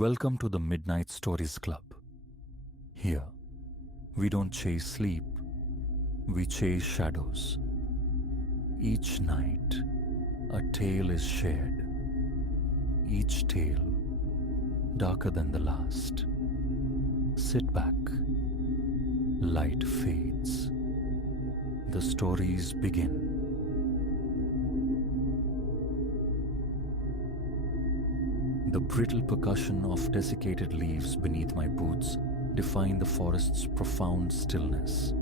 Welcome to the Midnight Stories Club. Here, we don't chase sleep, we chase shadows. Each night, a tale is shared. Each tale darker than the last. Sit back. Light fades. The stories begin. The brittle percussion of desiccated leaves beneath my boots defined the forest's profound stillness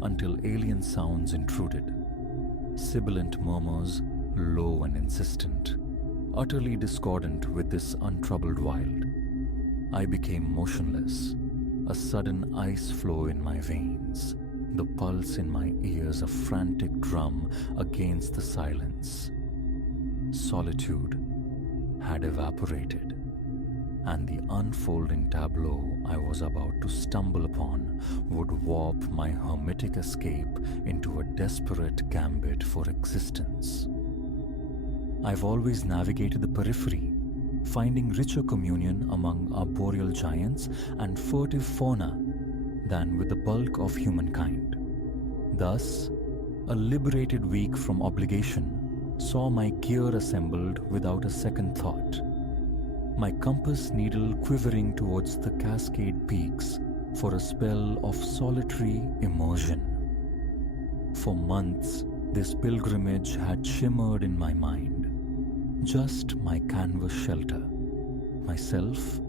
until alien sounds intruded. Sibilant murmurs, low and insistent, utterly discordant with this untroubled wild. I became motionless, a sudden ice flow in my veins, the pulse in my ears a frantic drum against the silence. Solitude had evaporated, and the unfolding tableau I was about to stumble upon would warp my hermetic escape into a desperate gambit for existence. I've always navigated the periphery, finding richer communion among arboreal giants and furtive fauna than with the bulk of humankind. Thus, a liberated week from obligation saw my gear assembled without a second thought, my compass needle quivering towards the cascade peaks for a spell of solitary immersion. For months, this pilgrimage had shimmered in my mind, just my canvas shelter, myself,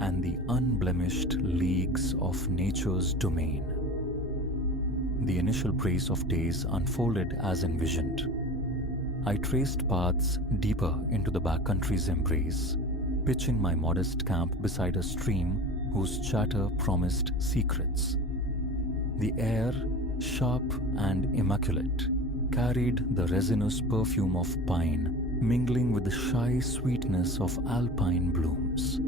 and the unblemished leagues of nature's domain. The initial brace of days unfolded as envisioned. I traced paths deeper into the backcountry's embrace, pitching my modest camp beside a stream whose chatter promised secrets. The air, sharp and immaculate, carried the resinous perfume of pine, mingling with the shy sweetness of alpine blooms.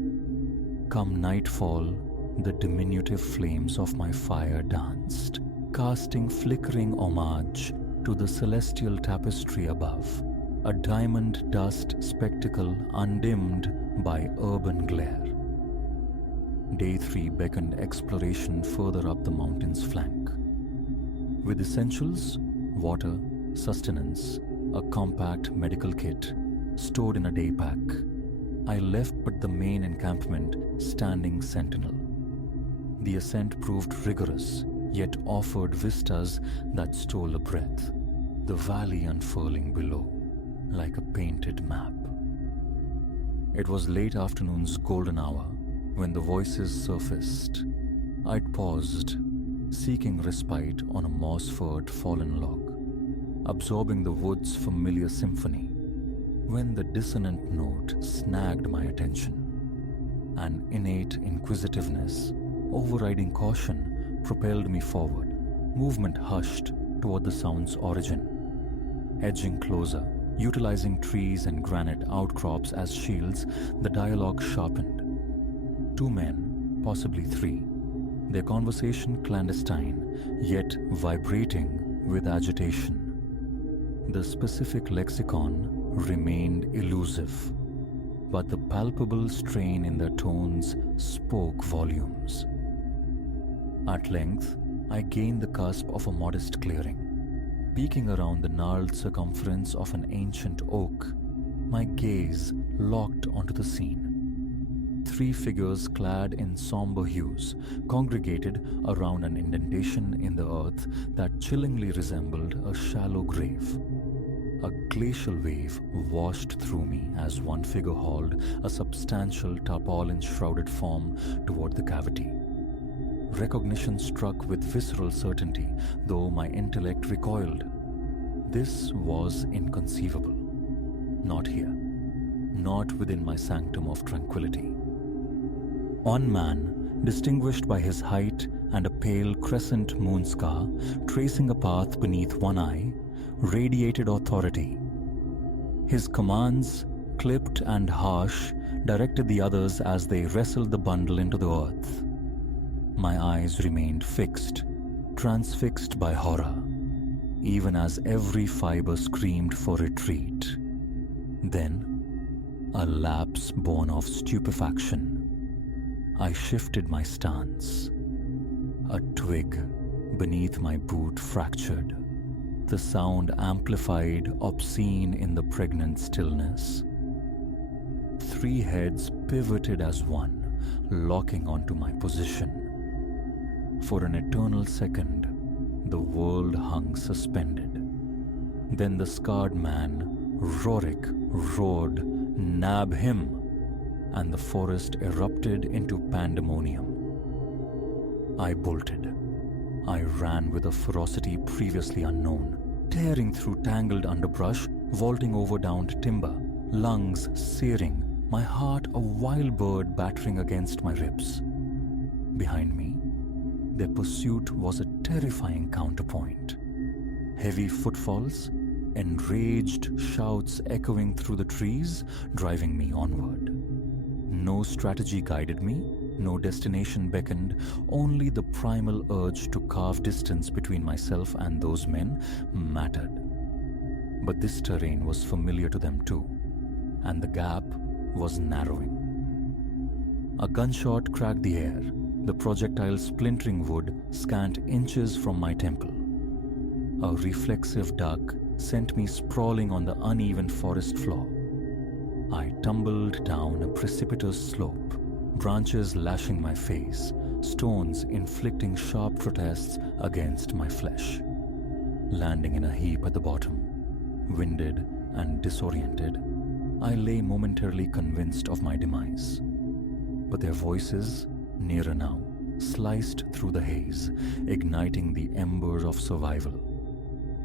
Come nightfall, the diminutive flames of my fire danced, casting flickering homage to the celestial tapestry above, a diamond dust spectacle undimmed by urban glare. Day 3 beckoned exploration further up the mountain's flank. With essentials, water, sustenance, a compact medical kit stored in a day pack, I left but the main encampment standing sentinel. The ascent proved rigorous, yet offered vistas that stole a breath, the valley unfurling below like a painted map. It was late afternoon's golden hour when the voices surfaced. I'd paused, seeking respite on a moss-furred fallen log, absorbing the wood's familiar symphony, when the dissonant note snagged my attention. An innate inquisitiveness, overriding caution, propelled me forward, movement hushed toward the sound's origin. Edging closer, utilizing trees and granite outcrops as shields, the dialogue sharpened. Two men, possibly three, their conversation clandestine, yet vibrating with agitation. The specific lexicon remained elusive, but the palpable strain in their tones spoke volumes. At length, I gained the cusp of a modest clearing. Peeking around the gnarled circumference of an ancient oak, my gaze locked onto the scene. Three figures clad in somber hues congregated around an indentation in the earth that chillingly resembled a shallow grave. A glacial wave washed through me as one figure hauled a substantial tarpaulin-shrouded form toward the cavity. Recognition struck with visceral certainty, though my intellect recoiled. This was inconceivable. Not here. Not within my sanctum of tranquility. One man, distinguished by his height and a pale crescent moon scar tracing a path beneath one eye, radiated authority. His commands, clipped and harsh, directed the others as they wrestled the bundle into the earth. My eyes remained fixed, transfixed by horror, even as every fiber screamed for retreat. Then, a lapse born of stupefaction, I shifted my stance. A twig beneath my boot fractured, the sound amplified, obscene in the pregnant stillness. 3 heads pivoted as one, locking onto my position. For an eternal second, the world hung suspended. Then the scarred man, Rorik, roared, "Nab him!" and the forest erupted into pandemonium. I bolted. I ran with a ferocity previously unknown, tearing through tangled underbrush, vaulting over downed timber, lungs searing, my heart a wild bird battering against my ribs. Behind me, their pursuit was a terrifying counterpoint. Heavy footfalls, enraged shouts echoing through the trees, driving me onward. No strategy guided me, no destination beckoned, only the primal urge to carve distance between myself and those men mattered. But this terrain was familiar to them too, and the gap was narrowing. A gunshot cracked the air, the projectile splintering wood scant inches from my temple. A reflexive duck sent me sprawling on the uneven forest floor. I tumbled down a precipitous slope, branches lashing my face, stones inflicting sharp protests against my flesh. Landing in a heap at the bottom, winded and disoriented, I lay momentarily convinced of my demise. But their voices, nearer now, sliced through the haze, igniting the embers of survival.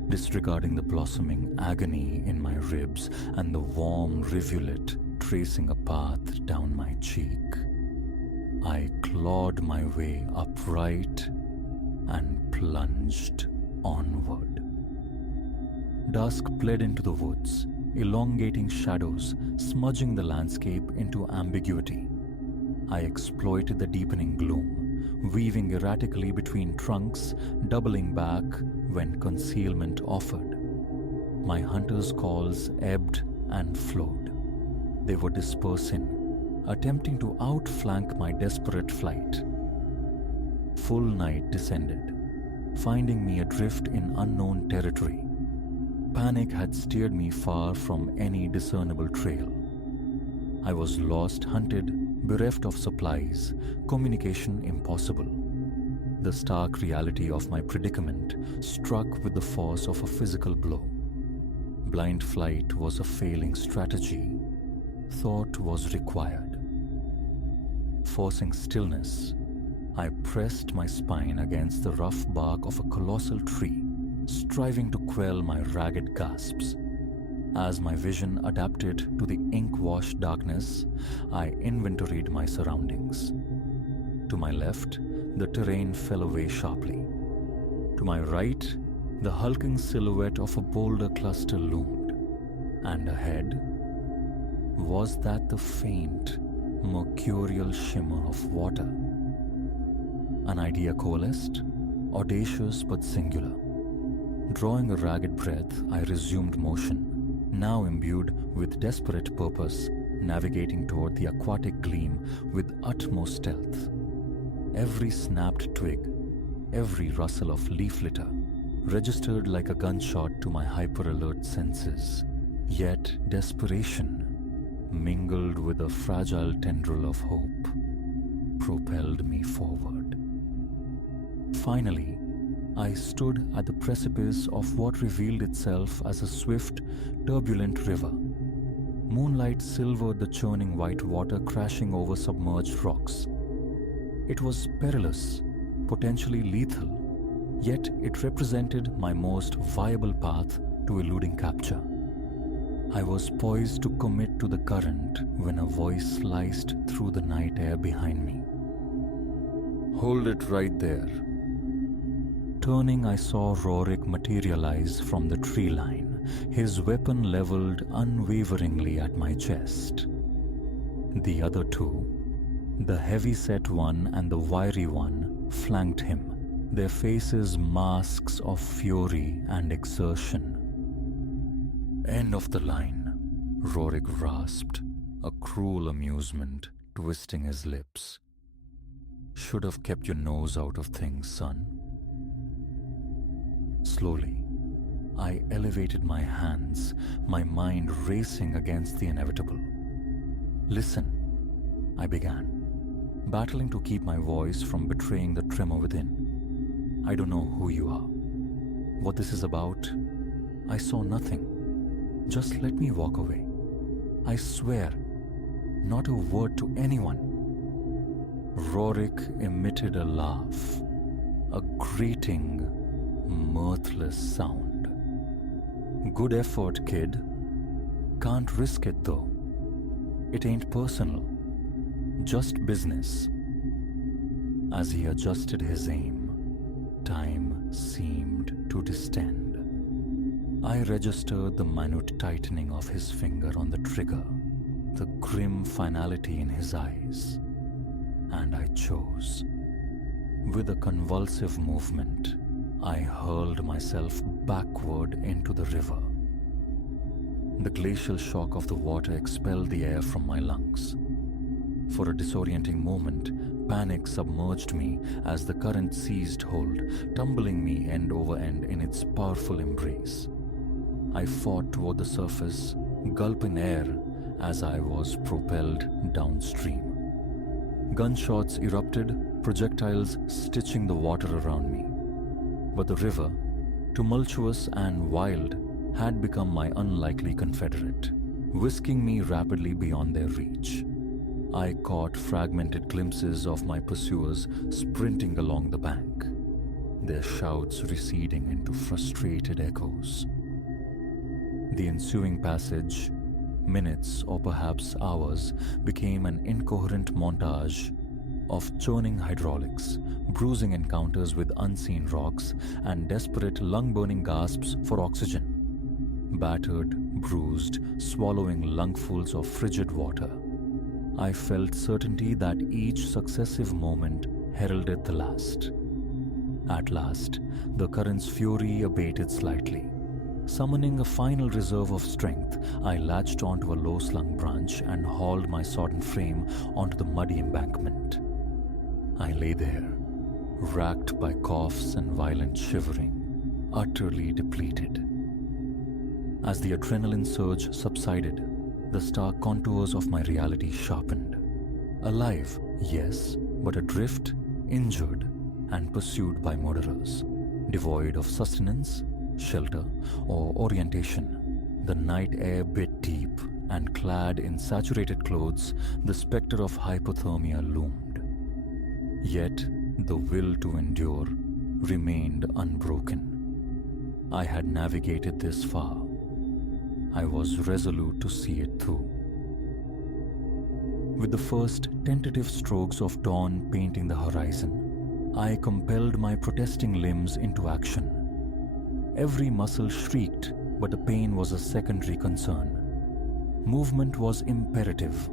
Disregarding the blossoming agony in my ribs and the warm rivulet tracing a path down my cheek, I clawed my way upright and plunged onward. Dusk bled into the woods, elongating shadows, smudging the landscape into ambiguity. I exploited the deepening gloom, weaving erratically between trunks, doubling back when concealment offered. My hunter's calls ebbed and flowed. They were dispersing, attempting to outflank my desperate flight. Full night descended, finding me adrift in unknown territory. Panic had steered me far from any discernible trail. I was lost, hunted, bereft of supplies, communication impossible. The stark reality of my predicament struck with the force of a physical blow. Blind flight was a failing strategy. Thought was required. Forcing stillness, I pressed my spine against the rough bark of a colossal tree, striving to quell my ragged gasps. As my vision adapted to the ink-washed darkness, I inventoried my surroundings. To my left, the terrain fell away sharply. To my right, the hulking silhouette of a boulder cluster loomed. And ahead, was that the faint, mercurial shimmer of water? An idea coalesced, audacious but singular. Drawing a ragged breath, I resumed motion, now imbued with desperate purpose, navigating toward the aquatic gleam with utmost stealth. Every snapped twig, every rustle of leaf litter, registered like a gunshot to my hyper-alert senses. Yet desperation, mingled with a fragile tendril of hope, propelled me forward. Finally, I stood at the precipice of what revealed itself as a swift, turbulent river. Moonlight silvered the churning white water crashing over submerged rocks. It was perilous, potentially lethal, yet it represented my most viable path to eluding capture. I was poised to commit to the current when a voice sliced through the night air behind me. "Hold it right there." Turning, I saw Rorik materialize from the tree line, his weapon leveled unwaveringly at my chest. The other two, the heavy-set one and the wiry one, flanked him, their faces masks of fury and exertion. "End of the line," Rorik rasped, a cruel amusement twisting his lips. Should have kept your nose out of things, son. Slowly, I elevated my hands, my mind racing against the inevitable. Listen, I began, battling to keep my voice from betraying the tremor within. I don't know who you are, what this is about. I saw nothing. Just let me walk away. I swear, not a word to anyone. Rorik emitted a laugh, a grating, mirthless sound. Good effort, kid. Can't risk it though. It ain't personal, just business. As he adjusted his aim, time seemed to distend. I registered the minute tightening of his finger on the trigger, the grim finality in his eyes, and I chose. With a convulsive movement, I hurled myself backward into the river. The glacial shock of the water expelled the air from my lungs. For a disorienting moment, panic submerged me as the current seized hold, tumbling me end over end in its powerful embrace. I fought toward the surface, gulping air as I was propelled downstream. Gunshots erupted, projectiles stitching the water around me. But the river, tumultuous and wild, had become my unlikely confederate, whisking me rapidly beyond their reach. I caught fragmented glimpses of my pursuers sprinting along the bank, their shouts receding into frustrated echoes. The ensuing passage, minutes or perhaps hours, became an incoherent montage of churning hydraulics, bruising encounters with unseen rocks, and desperate lung-burning gasps for oxygen. Battered, bruised, swallowing lungfuls of frigid water, I felt certainty that each successive moment heralded the last. At last, the current's fury abated slightly. Summoning a final reserve of strength, I latched onto a low-slung branch and hauled my sodden frame onto the muddy embankment. I lay there, racked by coughs and violent shivering, utterly depleted. As the adrenaline surge subsided, the stark contours of my reality sharpened. Alive, yes, but adrift, injured, and pursued by murderers. Devoid of sustenance, shelter, or orientation, the night air bit deep, and clad in saturated clothes, the specter of hypothermia loomed. Yet, the will to endure remained unbroken. I had navigated this far. I was resolute to see it through. With the first tentative strokes of dawn painting the horizon, I compelled my protesting limbs into action. Every muscle shrieked, but the pain was a secondary concern. Movement was imperative.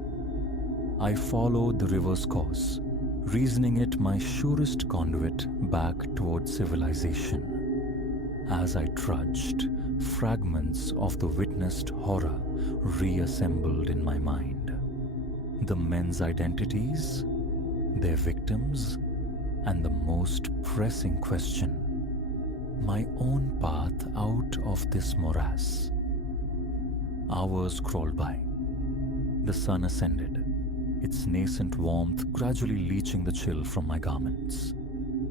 I followed the river's course, reasoning it my surest conduit back toward civilization. As I trudged, fragments of the witnessed horror reassembled in my mind. The men's identities, their victims, and the most pressing question, my own path out of this morass. Hours crawled by. The sun ascended, its nascent warmth gradually leaching the chill from my garments.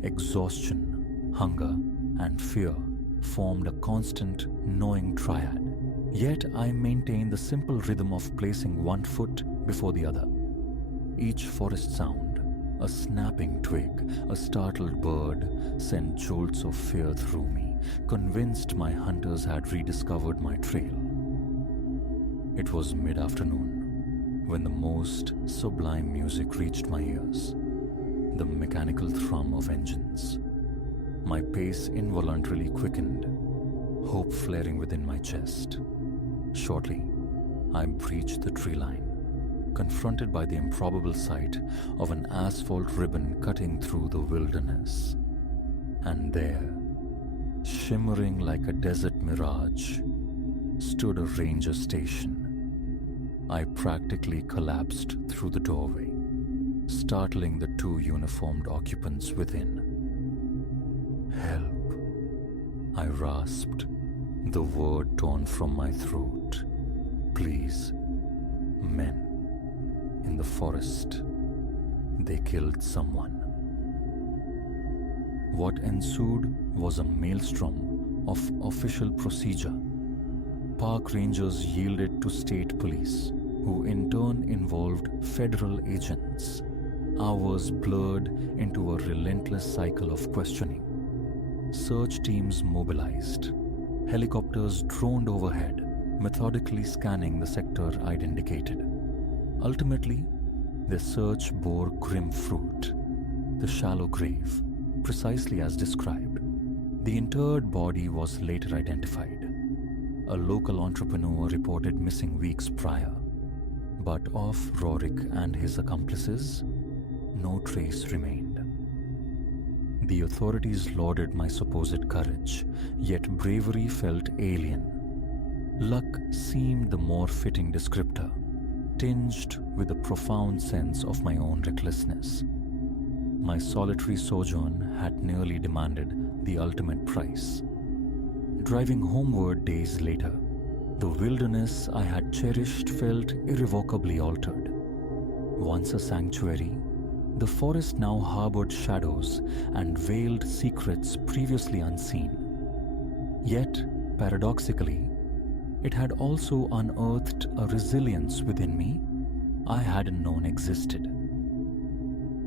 Exhaustion, hunger, and fear formed a constant, gnawing triad. Yet I maintained the simple rhythm of placing one foot before the other. Each forest sound, a snapping twig, a startled bird, sent jolts of fear through me, convinced my hunters had rediscovered my trail. It was mid-afternoon when the most sublime music reached my ears, the mechanical thrum of engines. My pace involuntarily quickened, hope flaring within my chest. Shortly, I breached the tree line, confronted by the improbable sight of an asphalt ribbon cutting through the wilderness. And there, shimmering like a desert mirage, stood a ranger station. I practically collapsed through the doorway. startling the two uniformed occupants within. "Help," I rasped, the word torn from my throat. "Please, men. In the forest. They killed someone." What ensued was a maelstrom of official procedure. Park rangers yielded to state police, who in turn involved federal agents. Hours blurred into a relentless cycle of questioning. Search teams mobilized. Helicopters droned overhead, methodically scanning the sector I'd indicated. Ultimately, their search bore grim fruit. The shallow grave, precisely as described. The interred body was later identified. A local entrepreneur reported missing weeks prior. But of Rorik and his accomplices, no trace remained. The authorities lauded my supposed courage, yet bravery felt alien. Luck seemed the more fitting descriptor, tinged with a profound sense of my own recklessness. My solitary sojourn had nearly demanded the ultimate price. Driving homeward days later, the wilderness I had cherished felt irrevocably altered. Once a sanctuary, the forest now harbored shadows and veiled secrets previously unseen. Yet, paradoxically, it had also unearthed a resilience within me I hadn't known existed.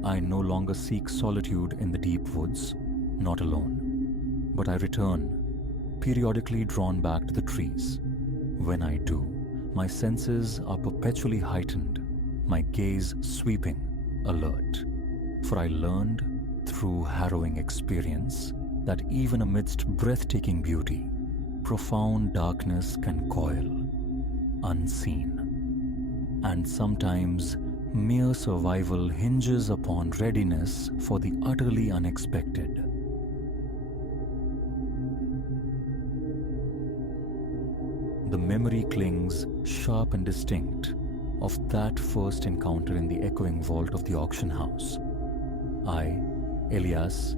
I no longer seek solitude in the deep woods, not alone, but I return, periodically drawn back to the trees. When I do, my senses are perpetually heightened, my gaze sweeping, alert. For I learned, through harrowing experience, that even amidst breathtaking beauty, profound darkness can coil, unseen. And sometimes, mere survival hinges upon readiness for the utterly unexpected. The memory clings, sharp and distinct, of that first encounter in the echoing vault of the auction house. I, Elias,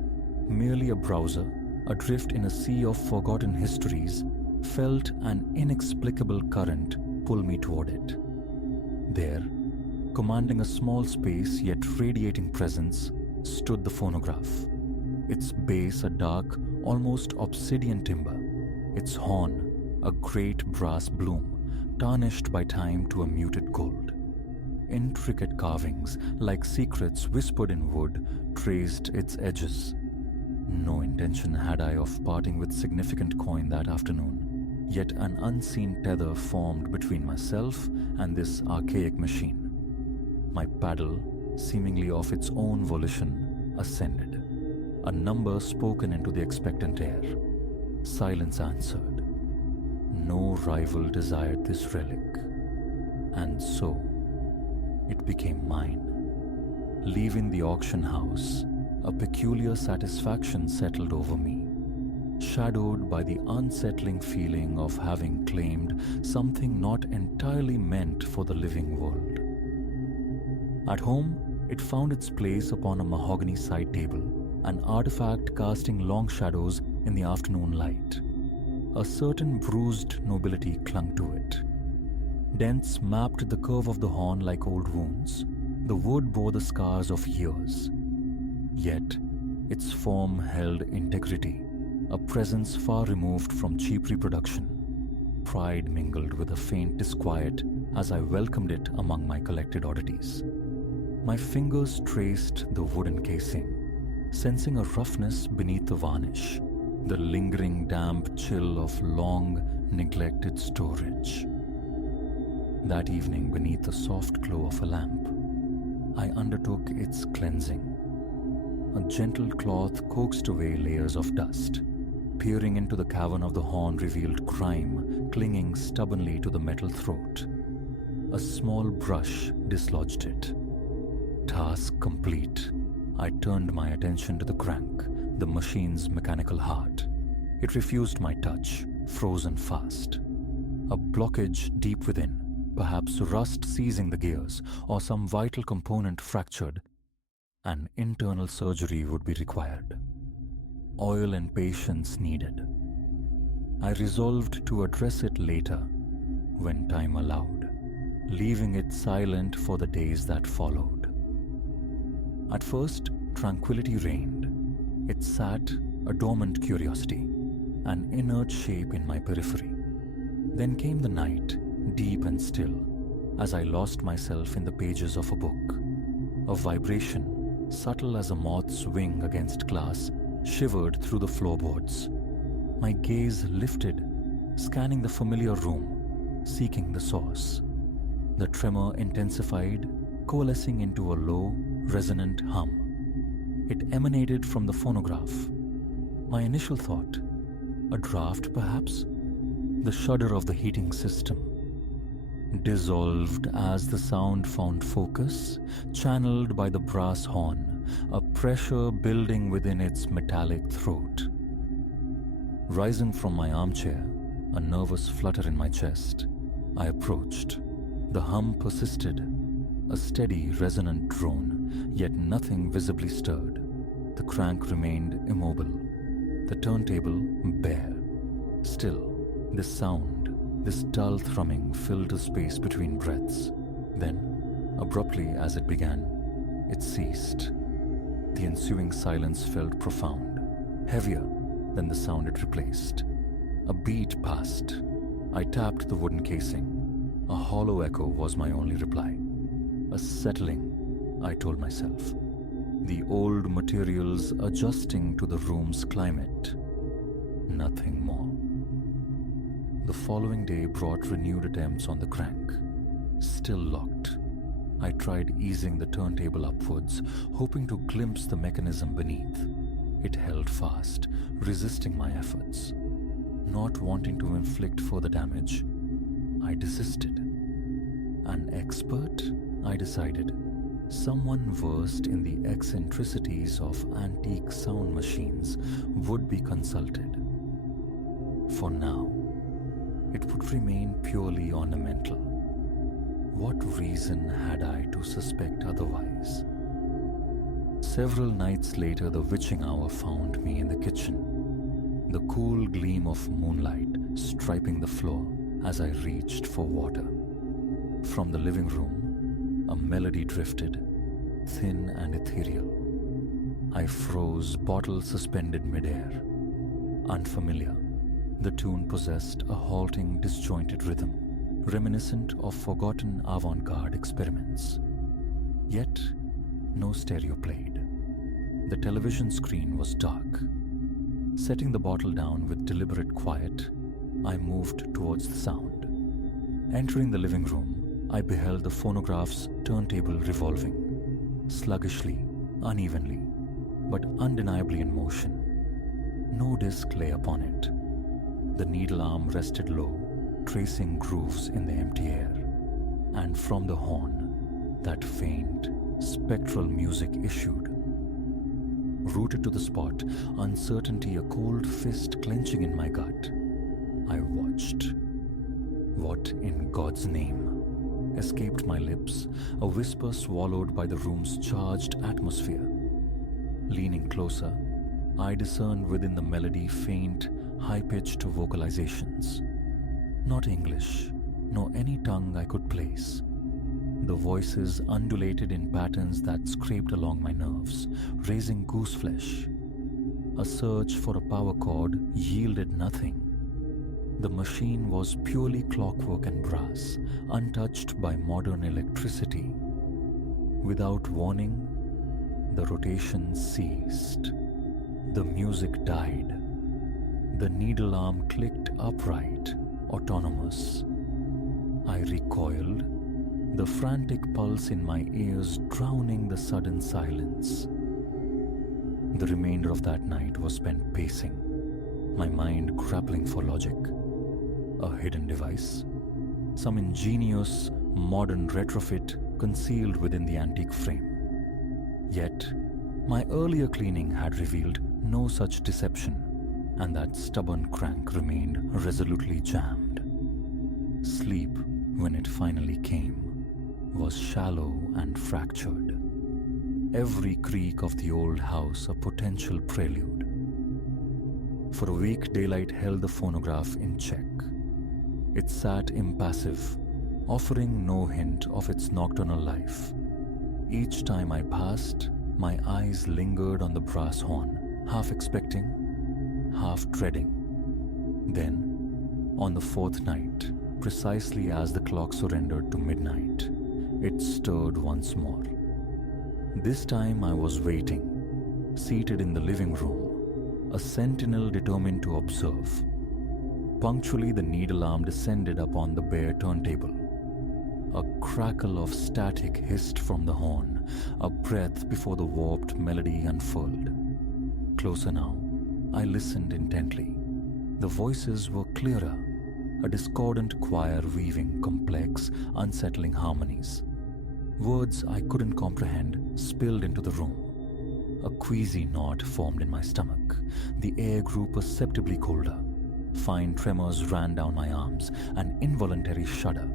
merely a browser, adrift in a sea of forgotten histories, felt an inexplicable current pull me toward it. There, commanding a small space yet radiating presence, stood the phonograph. Its base a dark, almost obsidian timber, its horn a great brass bloom, tarnished by time to a muted gold. Intricate carvings, like secrets whispered in wood, traced its edges. No intention had I of parting with significant coin that afternoon, yet an unseen tether formed between myself and this archaic machine. My paddle, seemingly of its own volition, ascended. A number spoken into the expectant air. Silence answered. No rival desired this relic, and so it became mine. Leaving the auction house, a peculiar satisfaction settled over me, shadowed by the unsettling feeling of having claimed something not entirely meant for the living world. At home, it found its place upon a mahogany side table, an artifact casting long shadows in the afternoon light. A certain bruised nobility clung to it. Dents mapped the curve of the horn like old wounds. The wood bore the scars of years. Yet, its form held integrity, a presence far removed from cheap reproduction. Pride mingled with a faint disquiet as I welcomed it among my collected oddities. My fingers traced the wooden casing, sensing a roughness beneath the varnish, the lingering damp chill of long, neglected storage. That evening, beneath the soft glow of a lamp, I undertook its cleansing. A gentle cloth coaxed away layers of dust. Peering into the cavern of the horn revealed grime clinging stubbornly to the metal throat. A small brush dislodged it. Task complete, I turned my attention to the crank, the machine's mechanical heart. It refused my touch, frozen fast. A blockage deep within, perhaps rust seizing the gears or some vital component fractured, An internal surgery would be required. Oil and patience needed. I resolved to address it later, when time allowed, leaving it silent for the days that followed. At first, tranquility reigned. It sat, a dormant curiosity, an inert shape in my periphery. Then came the night, deep and still, as I lost myself in the pages of a book. A vibration, subtle as a moth's wing against glass, shivered through the floorboards. My gaze lifted, scanning the familiar room, seeking the source. The tremor intensified, coalescing into a low, resonant hum. It emanated from the phonograph. My initial thought, a draft perhaps? The shudder of the heating system. Dissolved as the sound found focus, channeled by the brass horn, a pressure building within its metallic throat. Rising from my armchair, a nervous flutter in my chest, I approached. The hum persisted, a steady, resonant drone, yet nothing visibly stirred. The crank remained immobile, the turntable bare. Still, this sound, this dull thrumming filled the space between breaths. Then, abruptly as it began, it ceased. The ensuing silence felt profound, heavier than the sound it replaced. A beat passed. I tapped the wooden casing. A hollow echo was my only reply. A settling, I told myself. The old materials adjusting to the room's climate. Nothing more. The following day brought renewed attempts on the crank. Still locked. I tried easing the turntable upwards, hoping to glimpse the mechanism beneath. It held fast, resisting my efforts. Not wanting to inflict further damage, I desisted. An expert, I decided. Someone versed in the eccentricities of antique sound machines would be consulted. For now, it would remain purely ornamental. What reason had I to suspect otherwise? Several nights later, the witching hour found me in the kitchen, the cool gleam of moonlight striping the floor as I reached for water. From the living room, a melody drifted, thin and ethereal. I froze, bottle suspended midair. Unfamiliar, the tune possessed a halting, disjointed rhythm, reminiscent of forgotten avant-garde experiments. Yet, no stereo played. The television screen was dark. Setting the bottle down with deliberate quiet, I moved towards the sound. Entering the living room, I beheld the phonograph's turntable revolving, sluggishly, unevenly, but undeniably in motion. No disc lay upon it. The needle arm rested low, tracing grooves in the empty air. And from the horn, that faint, spectral music issued. Rooted to the spot, uncertainty a cold fist clenching in my gut, I watched. What in God's name? Escaped my lips, a whisper swallowed by the room's charged atmosphere. Leaning closer, I discerned within the melody faint, high-pitched vocalizations. Not English, nor any tongue I could place. The voices undulated in patterns that scraped along my nerves, raising gooseflesh. A search for a power chord yielded nothing. The machine was purely clockwork and brass, untouched by modern electricity. Without warning, the rotation ceased. The music died. The needle arm clicked upright, autonomous. I recoiled, the frantic pulse in my ears drowning the sudden silence. The remainder of that night was spent pacing, my mind grappling for logic. A hidden device? Some ingenious, modern retrofit concealed within the antique frame. Yet, my earlier cleaning had revealed no such deception, and that stubborn crank remained resolutely jammed. Sleep, when it finally came, was shallow and fractured. every creak of the old house a potential prelude. For a week, daylight held the phonograph in check. It sat impassive, offering no hint of its nocturnal life. Each time I passed, my eyes lingered on the brass horn, half expecting, half dreading. Then, on the fourth night, precisely as the clock surrendered to midnight, it stirred once more. This time I was waiting, seated in the living room, a sentinel determined to observe. Punctually, the need alarm descended upon the bare turntable. A crackle of static hissed from the horn, a breath before the warped melody unfurled. Closer now, I listened intently. The voices were clearer, a discordant choir weaving complex, unsettling harmonies. Words I couldn't comprehend spilled into the room. A queasy knot formed in my stomach. The air grew perceptibly colder. Fine tremors ran down my arms, an involuntary shudder.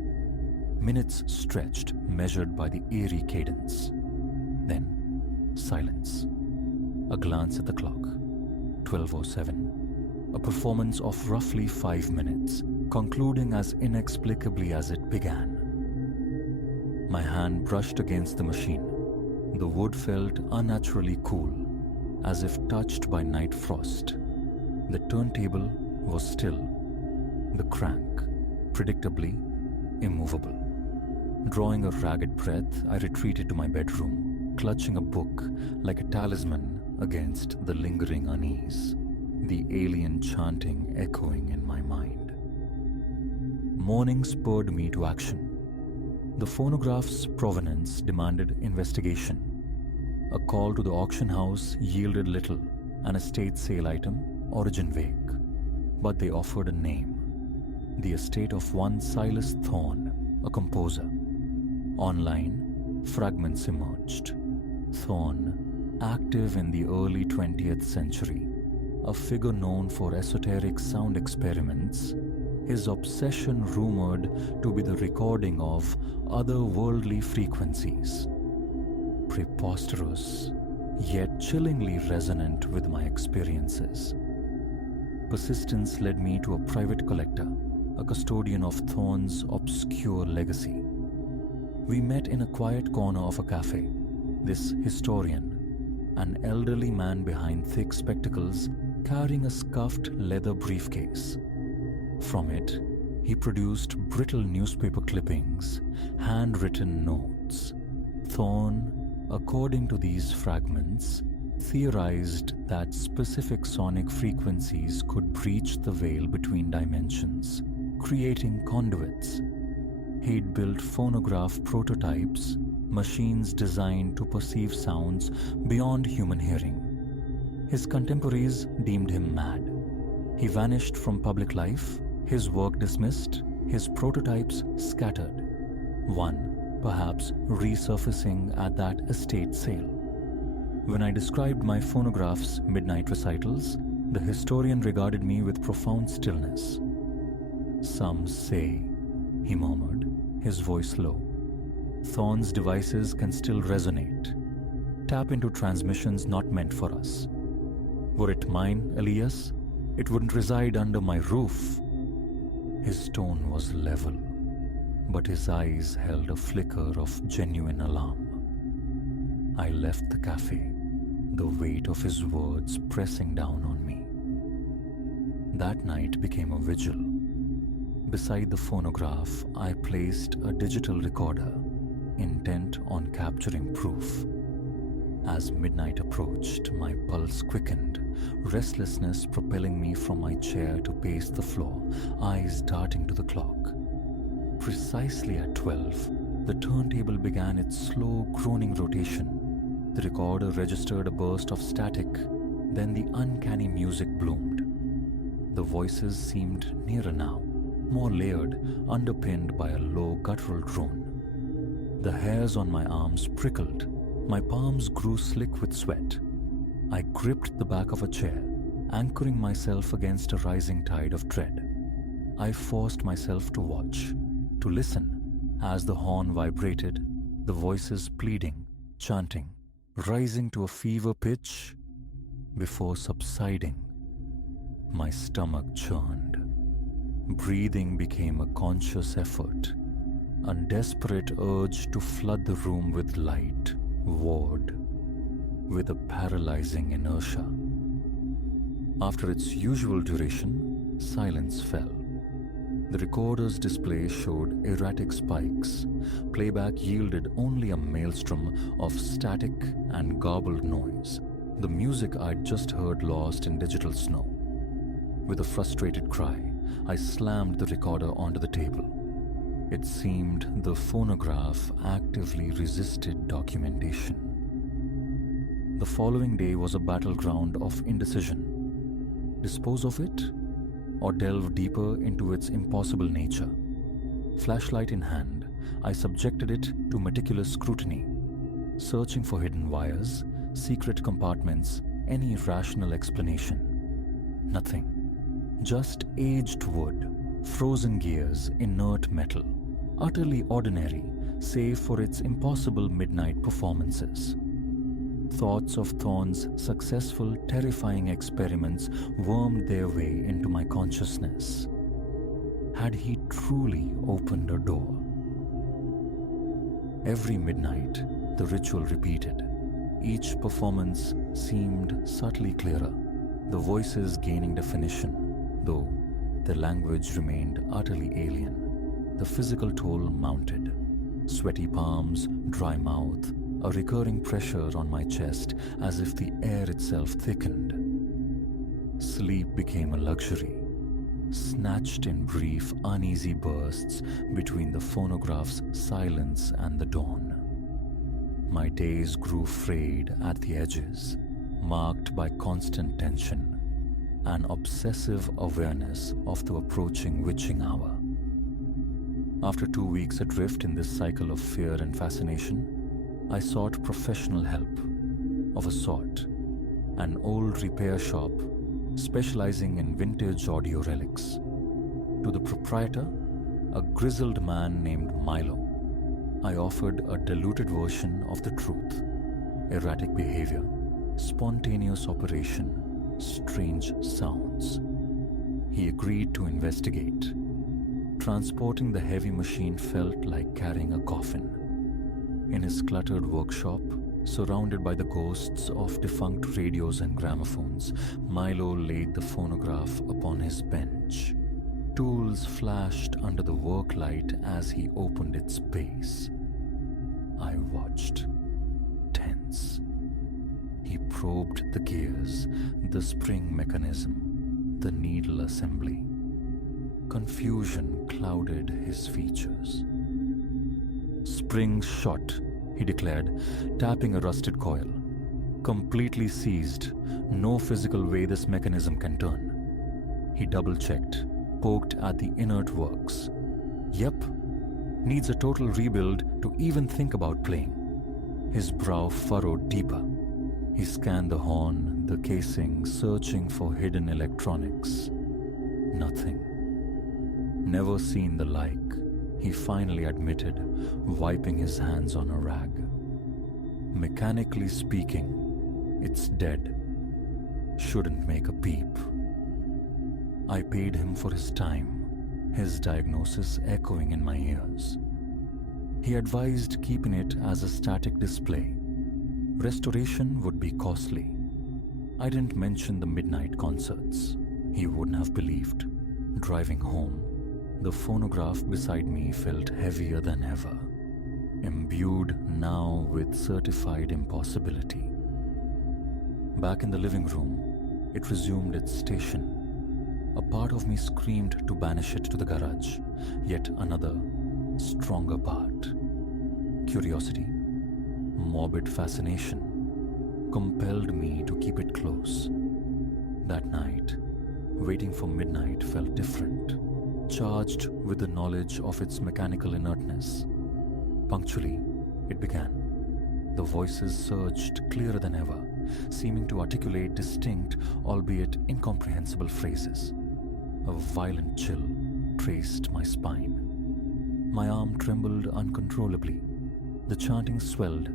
Minutes stretched, measured by the eerie cadence. Then, silence. A glance at the clock. 12:07. A performance of roughly 5 minutes, concluding as inexplicably as it began. My hand brushed against the machine. The wood felt unnaturally cool, as if touched by night frost. The turntable was still. The crank, predictably, immovable. Drawing a ragged breath, I retreated to my bedroom, clutching a book like a talisman against the lingering unease, the alien chanting echoing in my mind. Morning spurred me to action. The phonograph's provenance demanded investigation. A call to the auction house yielded little, an estate sale item, origin vague. But they offered a name. The estate of one Silas Thorne, a composer. Online, fragments emerged. Thorne, active in the early 20th century, a figure known for esoteric sound experiments, his obsession rumored to be the recording of otherworldly frequencies. Preposterous, yet chillingly resonant with my experiences. Persistence led me to a private collector, a custodian of Thorne's obscure legacy. We met in a quiet corner of a cafe. This historian, an elderly man behind thick spectacles, carrying a scuffed leather briefcase. From it, he produced brittle newspaper clippings, handwritten notes. Thorne, according to these fragments, theorized that specific sonic frequencies could breach the veil between dimensions, creating conduits. He'd built phonograph prototypes, machines designed to perceive sounds beyond human hearing. His contemporaries deemed him mad. He vanished from public life, his work dismissed, his prototypes scattered. One, perhaps, resurfacing at that estate sale. When I described my phonograph's midnight recitals, the historian regarded me with profound stillness. "Some say," he murmured, his voice low, "Thorne's devices can still resonate. Tap into transmissions not meant for us. Were it mine, Elias, it wouldn't reside under my roof." His tone was level, but his eyes held a flicker of genuine alarm. I left the cafe, the weight of his words pressing down on me. That night became a vigil. Beside the phonograph, I placed a digital recorder, intent on capturing proof. As midnight approached, my pulse quickened, restlessness propelling me from my chair to pace the floor, eyes darting to the clock. Precisely at 12, the turntable began its slow, groaning rotation. The recorder registered a burst of static, then the uncanny music bloomed. The voices seemed nearer now, more layered, underpinned by a low guttural drone. The hairs on my arms prickled. My palms grew slick with sweat. I gripped the back of a chair, anchoring myself against a rising tide of dread. I forced myself to watch, to listen, as the horn vibrated, the voices pleading, chanting, rising to a fever pitch before subsiding. My stomach churned. Breathing became a conscious effort. A desperate urge to flood the room with light warred with a paralyzing inertia. After its usual duration, silence fell. The recorder's display showed erratic spikes. Playback yielded only a maelstrom of static and garbled noise, the music I'd just heard lost in digital snow. With a frustrated cry, I slammed the recorder onto the table. It seemed the phonograph actively resisted documentation. The following day was a battleground of indecision. Dispose of it or delve deeper into its impossible nature? Flashlight in hand, I subjected it to meticulous scrutiny, searching for hidden wires, secret compartments, any rational explanation. Nothing. Just aged wood, frozen gears, inert metal. Utterly ordinary, save for its impossible midnight performances. Thoughts of Thorne's successful, terrifying experiments wormed their way into my consciousness. Had he truly opened a door? Every midnight, the ritual repeated. Each performance seemed subtly clearer, the voices gaining definition, though the language remained utterly alien. The physical toll mounted. Sweaty palms, dry mouth, a recurring pressure on my chest as if the air itself thickened. Sleep became a luxury, snatched in brief, uneasy bursts between the phonograph's silence and the dawn. My days grew frayed at the edges, marked by constant tension, an obsessive awareness of the approaching witching hour. After 2 weeks adrift in this cycle of fear and fascination, I sought professional help of a sort. An old repair shop specializing in vintage audio relics. To the proprietor, a grizzled man named Milo, I offered a diluted version of the truth. Erratic behavior, spontaneous operation, strange sounds. He agreed to investigate. Transporting the heavy machine felt like carrying a coffin. In his cluttered workshop, surrounded by the ghosts of defunct radios and gramophones, Milo laid the phonograph upon his bench. Tools flashed under the work light as he opened its base. I watched, tense. He probed the gears, the spring mechanism, the needle assembly. Confusion clouded his features. "Spring shot," he declared, tapping a rusted coil. "Completely seized. No physical way this mechanism can turn." He double-checked, poked at the inert works. "Yep. Needs a total rebuild to even think about playing." His brow furrowed deeper. He scanned the horn, the casing, searching for hidden electronics. Nothing. "Never seen the like," he finally admitted, wiping his hands on a rag. "Mechanically speaking, it's dead. Shouldn't make a peep." I paid him for his time, his diagnosis echoing in my ears. He advised keeping it as a static display. Restoration would be costly. I didn't mention the midnight concerts. He wouldn't have believed. Driving home, the phonograph beside me felt heavier than ever, imbued now with certified impossibility. Back in the living room, it resumed its station. A part of me screamed to banish it to the garage, yet another, stronger part. Curiosity, morbid fascination, compelled me to keep it close. That night, waiting for midnight felt different, charged with the knowledge of its mechanical inertness. Punctually, it began. The voices surged clearer than ever, seeming to articulate distinct, albeit incomprehensible phrases. A violent chill traced my spine. My arm trembled uncontrollably. The chanting swelled,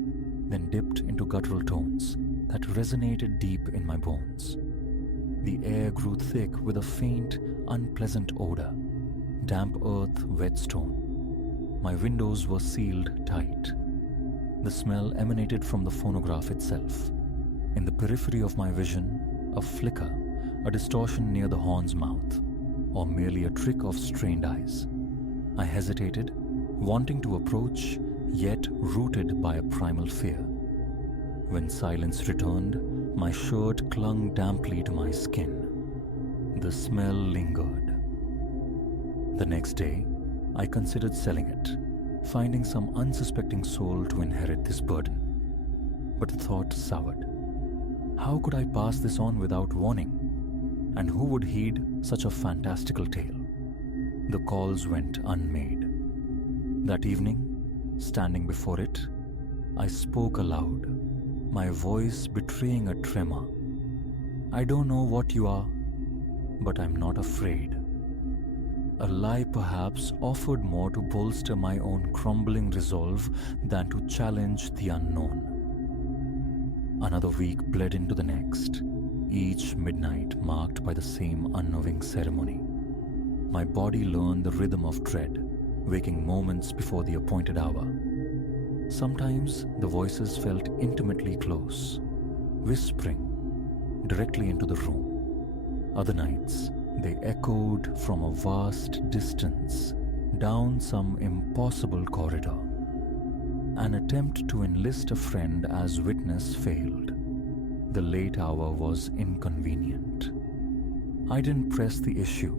then dipped into guttural tones that resonated deep in my bones. The air grew thick with a faint, unpleasant odor, damp earth, wet stone. My windows were sealed tight. The smell emanated from the phonograph itself. In the periphery of my vision, a flicker, a distortion near the horn's mouth, or merely a trick of strained eyes. I hesitated, wanting to approach, yet rooted by a primal fear. When silence returned, my shirt clung damply to my skin. The smell lingered. The next day, I considered selling it, finding some unsuspecting soul to inherit this burden. But the thought soured. How could I pass this on without warning? And who would heed such a fantastical tale? The calls went unmade. That evening, standing before it, I spoke aloud, my voice betraying a tremor. I don't know what you are, but I'm not afraid. A lie perhaps offered more to bolster my own crumbling resolve than to challenge the unknown. Another week bled into the next, each midnight marked by the same unnerving ceremony. My body learned the rhythm of dread, waking moments before the appointed hour. Sometimes the voices felt intimately close, whispering directly into the room. Other nights, they echoed from a vast distance, down some impossible corridor. An attempt to enlist a friend as witness failed. The late hour was inconvenient. I didn't press the issue,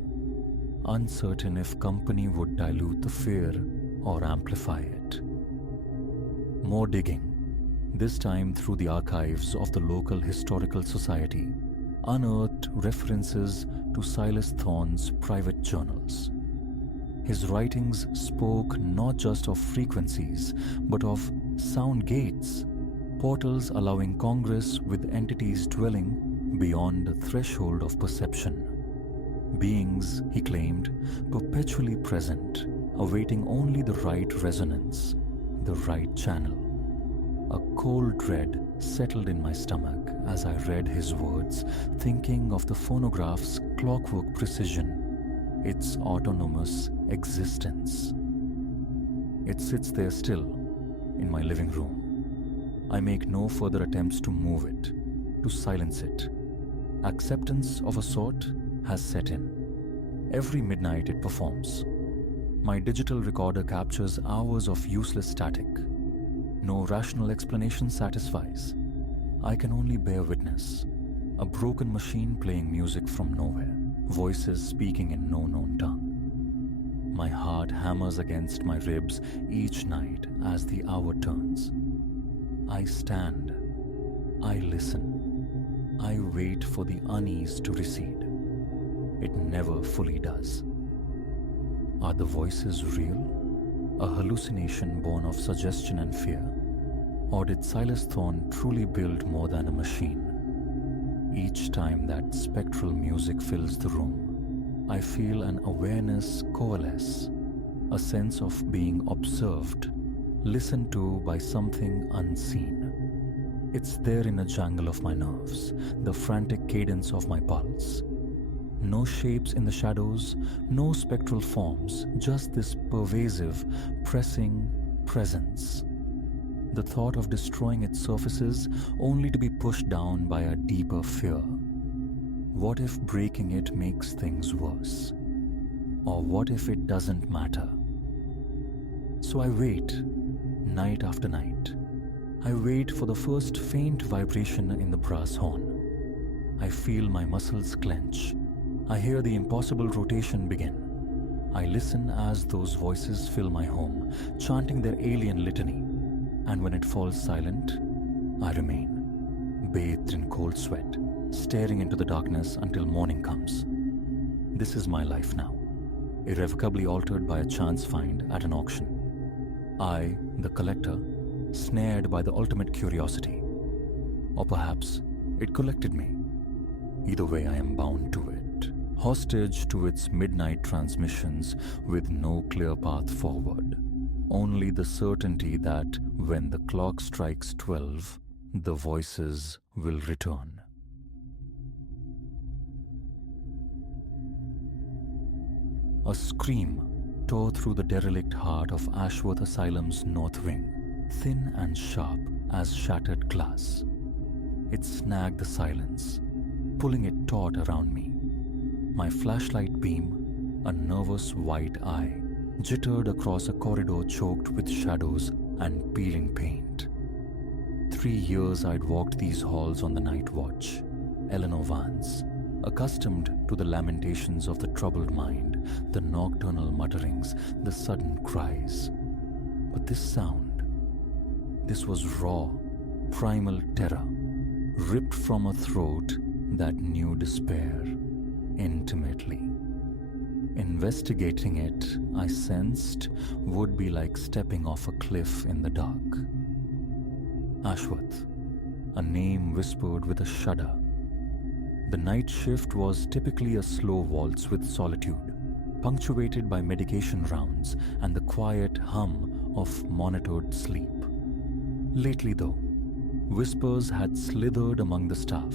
uncertain if company would dilute the fear or amplify it. More digging, this time through the archives of the local historical society, unearthed references to Silas Thorne's private journals. His writings spoke not just of frequencies, but of sound gates, portals allowing congress with entities dwelling beyond the threshold of perception. Beings, he claimed, perpetually present, awaiting only the right resonance, the right channel. A cold dread settled in my stomach as I read his words, thinking of the phonograph's clockwork precision, its autonomous existence. It sits there still, in my living room. I make no further attempts to move it, to silence it. Acceptance of a sort has set in. Every midnight it performs. My digital recorder captures hours of useless static. No rational explanation satisfies. I can only bear witness. A broken machine playing music from nowhere, voices speaking in no known tongue. My heart hammers against my ribs each night as the hour turns. I stand. I listen. I wait for the unease to recede. It never fully does. Are the voices real? A hallucination born of suggestion and fear? Or did Silas Thorne truly build more than a machine? Each time that spectral music fills the room, I feel an awareness coalesce, a sense of being observed, listened to by something unseen. It's there in a jangle of my nerves, the frantic cadence of my pulse. No shapes in the shadows, no spectral forms, just this pervasive, pressing presence. The thought of destroying its surfaces only to be pushed down by a deeper fear. What if breaking it makes things worse? Or what if it doesn't matter? So I wait, night after night. I wait for the first faint vibration in the brass horn. I feel my muscles clench. I hear the impossible rotation begin. I listen as those voices fill my home, chanting their alien litany. And when it falls silent, I remain, bathed in cold sweat, staring into the darkness until morning comes. This is my life now, irrevocably altered by a chance find at an auction. I, the collector, snared by the ultimate curiosity. Or perhaps it collected me. Either way, I am bound to it, hostage to its midnight transmissions with no clear path forward. only the certainty that when the clock strikes 12, the voices will return. A scream tore through the derelict heart of Ashworth Asylum's north wing, thin and sharp as shattered glass. It snagged the silence, pulling it taut around me. My flashlight beam, a nervous white eye, jittered across a corridor choked with shadows and peeling paint. 3 years I'd walked these halls on the night watch, Eleanor Vance, accustomed to the lamentations of the troubled mind, the nocturnal mutterings, the sudden cries. But this sound, this was raw, primal terror, ripped from a throat that knew despair intimately. Investigating it, I sensed, would be like stepping off a cliff in the dark. Ashworth, a name whispered with a shudder. The night shift was typically a slow waltz with solitude, punctuated by medication rounds and the quiet hum of monitored sleep. Lately, though, whispers had slithered among the staff.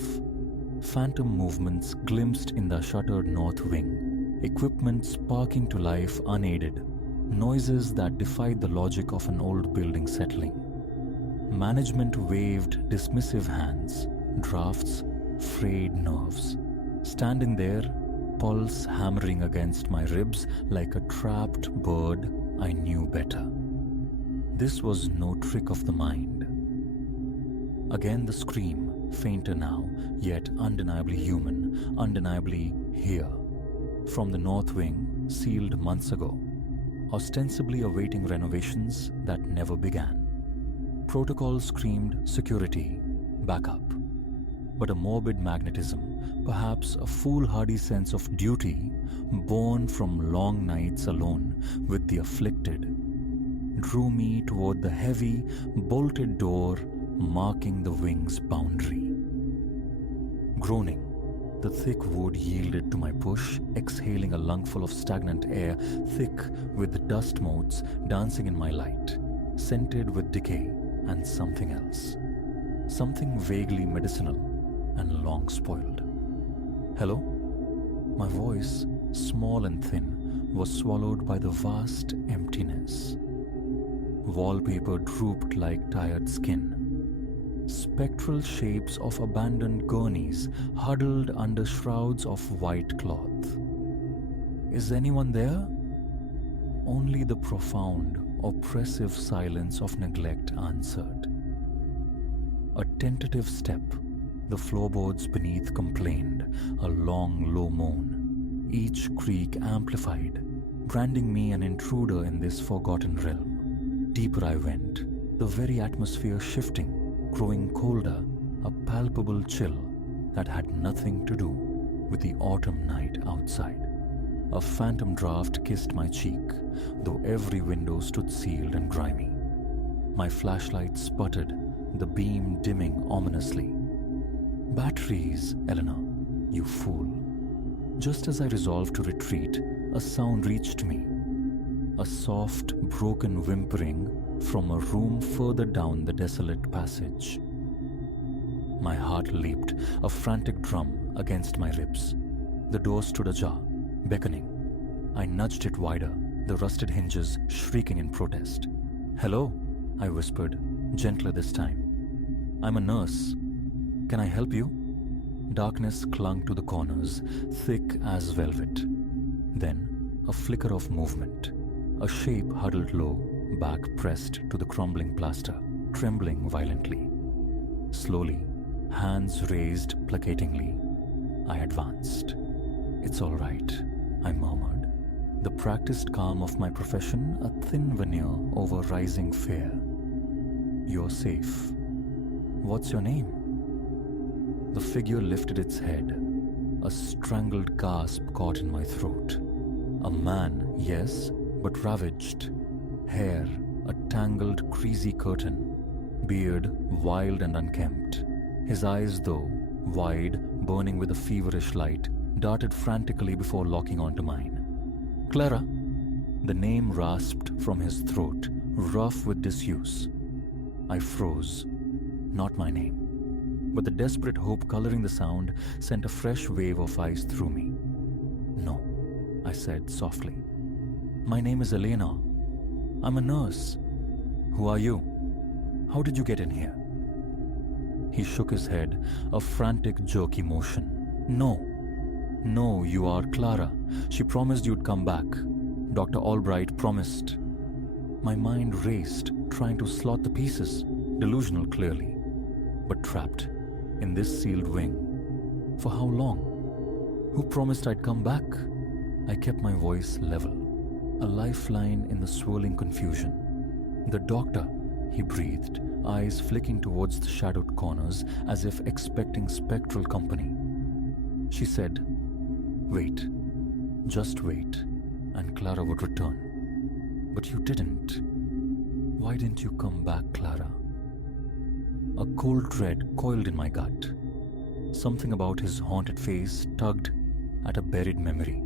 Phantom movements glimpsed in the shuttered north wing, equipment sparking to life unaided, noises that defied the logic of an old building settling. Management waved dismissive hands, drafts, frayed nerves. Standing there, pulse hammering against my ribs like a trapped bird, I knew better. This was no trick of the mind. Again the scream, fainter now, yet undeniably human, undeniably here. From the north wing, sealed months ago, ostensibly awaiting renovations that never began. Protocol screamed security, backup. But a morbid magnetism, perhaps a foolhardy sense of duty, born from long nights alone with the afflicted, drew me toward the heavy, bolted door marking the wing's boundary. Groaning, the thick wood yielded to my push, exhaling a lungful of stagnant air, thick with dust motes dancing in my light, scented with decay and something else. Something vaguely medicinal and long spoiled. Hello? My voice, small and thin, was swallowed by the vast emptiness. Wallpaper drooped like tired skin. Spectral shapes of abandoned gurneys huddled under shrouds of white cloth. Is anyone there? Only the profound, oppressive silence of neglect answered. A tentative step, the floorboards beneath complained, a long, low moan, each creak amplified, branding me an intruder in this forgotten realm. Deeper I went, the very atmosphere shifting, growing colder, a palpable chill that had nothing to do with the autumn night outside. A phantom draft kissed my cheek, though every window stood sealed and grimy. My flashlight sputtered, the beam dimming ominously. Batteries, Eleanor, you fool. Just as I resolved to retreat, a sound reached me. A soft, broken whimpering from a room further down the desolate passage. My heart leaped, a frantic drum against my ribs. The door stood ajar, beckoning. I nudged it wider, the rusted hinges shrieking in protest. Hello, I whispered, gentler this time. I'm a nurse. Can I help you? Darkness clung to the corners, thick as velvet. Then, a flicker of movement. A shape huddled low, back pressed to the crumbling plaster, trembling violently. Slowly, hands raised placatingly, I advanced. It's all right, I murmured. The practiced calm of my profession, a thin veneer over rising fear. You're safe. What's your name? The figure lifted its head. A strangled gasp caught in my throat. A man, yes, but ravaged. Hair, a tangled, greasy curtain. Beard, wild and unkempt. His eyes, though, wide, burning with a feverish light, darted frantically before locking onto mine. Clara? The name rasped from his throat, rough with disuse. I froze. Not my name. But the desperate hope coloring the sound sent a fresh wave of ice through me. No, I said softly. My name is Elena. I'm a nurse. Who are you? How did you get in here? He shook his head, a frantic, jerky motion. No, you are Clara. She promised you'd come back. Dr. Albright promised. My mind raced, trying to slot the pieces, delusional clearly, but trapped in this sealed wing. For how long? Who promised I'd come back? I kept my voice level, a lifeline in the swirling confusion. The doctor, he breathed, eyes flicking towards the shadowed corners as if expecting spectral company. She said, wait, just wait, and Clara would return. But you didn't. Why didn't you come back, Clara? A cold dread coiled in my gut. Something about his haunted face tugged at a buried memory.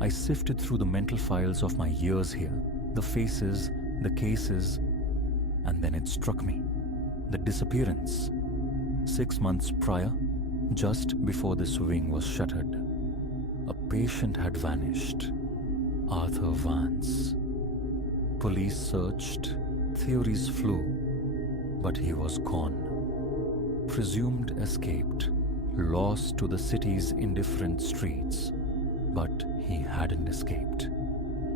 I sifted through the mental files of my years here, the faces, the cases, and then it struck me. The disappearance. 6 months prior, just before this wing was shuttered, a patient had vanished. Arthur Vance. Police searched, theories flew, but he was gone. Presumed escaped, lost to the city's indifferent streets. But he hadn't escaped.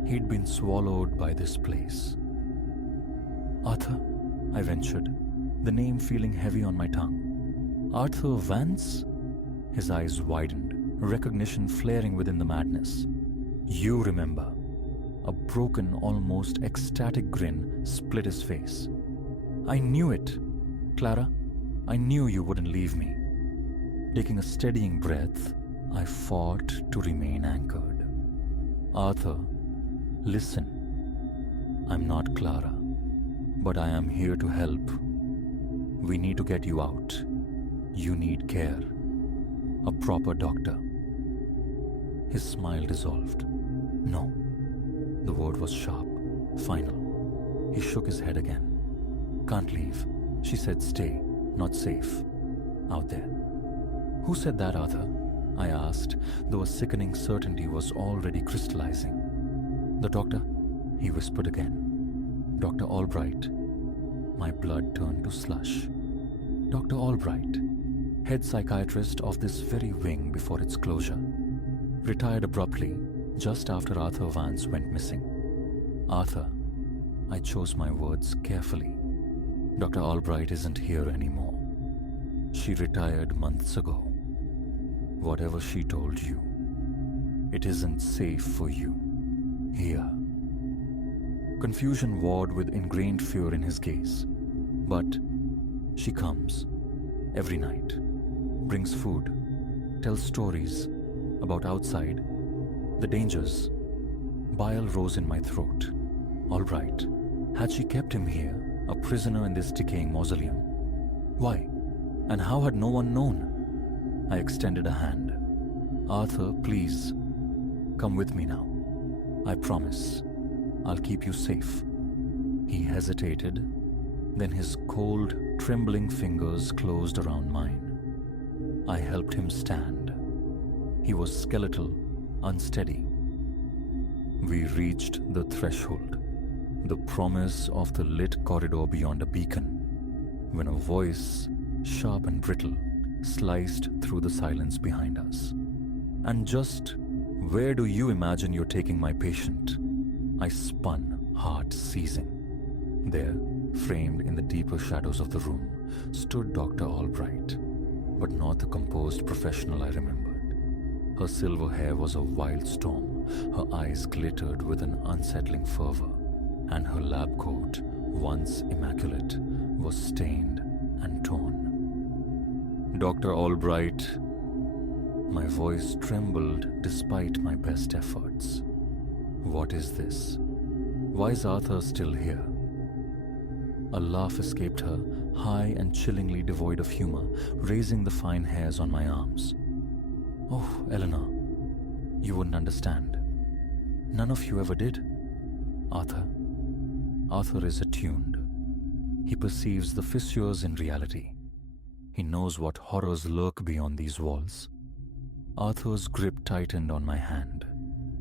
He'd been swallowed by this place. Arthur, I ventured, the name feeling heavy on my tongue. Arthur Vance? His eyes widened, recognition flaring within the madness. You remember. A broken, almost ecstatic grin split his face. I knew it. Clara, I knew you wouldn't leave me. Taking a steadying breath, I fought to remain anchored. Arthur, listen. I'm not Clara, but I am here to help. We need to get you out. You need care. A proper doctor. His smile dissolved. No. The word was sharp, final. He shook his head again. Can't leave. She said stay, not safe. Out there. Who said that, Arthur? I asked, though a sickening certainty was already crystallizing. The doctor, he whispered again. Dr. Albright. My blood turned to slush. Dr. Albright, head psychiatrist of this very wing before its closure, retired abruptly just after Arthur Vance went missing. Arthur, I chose my words carefully. Dr. Albright isn't here anymore. She retired months ago. Whatever she told you, it isn't safe for you. Here. Confusion warred with ingrained fear in his gaze. But she comes every night, brings food, tells stories about outside, the dangers. Bile rose in my throat. All right. Had she kept him here, a prisoner in this decaying mausoleum? Why? And how had no one known? I extended a hand. Arthur, please, come with me now. I promise. I'll keep you safe. He hesitated, then his cold, trembling fingers closed around mine. I helped him stand. He was skeletal, unsteady. We reached the threshold, the promise of the lit corridor beyond a beacon, when a voice, sharp and brittle, sliced through the silence behind us. And just where do you imagine you're taking my patient? I spun, heart seizing. There, framed in the deeper shadows of the room, stood Dr. Albright, but not the composed professional I remembered. Her silver hair was a wild storm, her eyes glittered with an unsettling fervor, and her lab coat, once immaculate, was stained and torn. Dr. Albright, my voice trembled despite my best efforts. What is this? Why is Arthur still here? A laugh escaped her, high and chillingly devoid of humor, raising the fine hairs on my arms. Oh, Eleanor, you wouldn't understand. None of you ever did. Arthur, Arthur is attuned. He perceives the fissures in reality. He knows what horrors lurk beyond these walls. Arthur's grip tightened on my hand,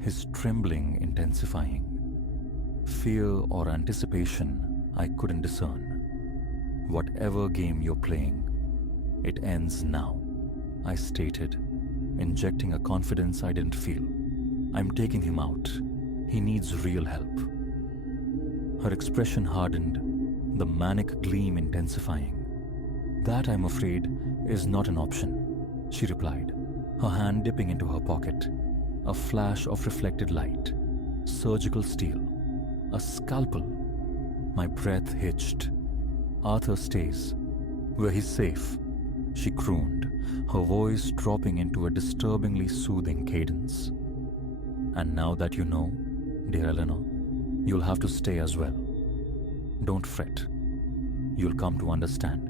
his trembling intensifying. Fear or anticipation, I couldn't discern. Whatever game you're playing, it ends now, I stated, injecting a confidence I didn't feel. I'm taking him out. He needs real help. Her expression hardened, the manic gleam intensifying. That, I'm afraid, is not an option, she replied, her hand dipping into her pocket. A flash of reflected light, surgical steel, a scalpel. My breath hitched. Arthur stays, where he's safe, she crooned, her voice dropping into a disturbingly soothing cadence. And now that you know, dear Eleanor, you'll have to stay as well. Don't fret. You'll come to understand.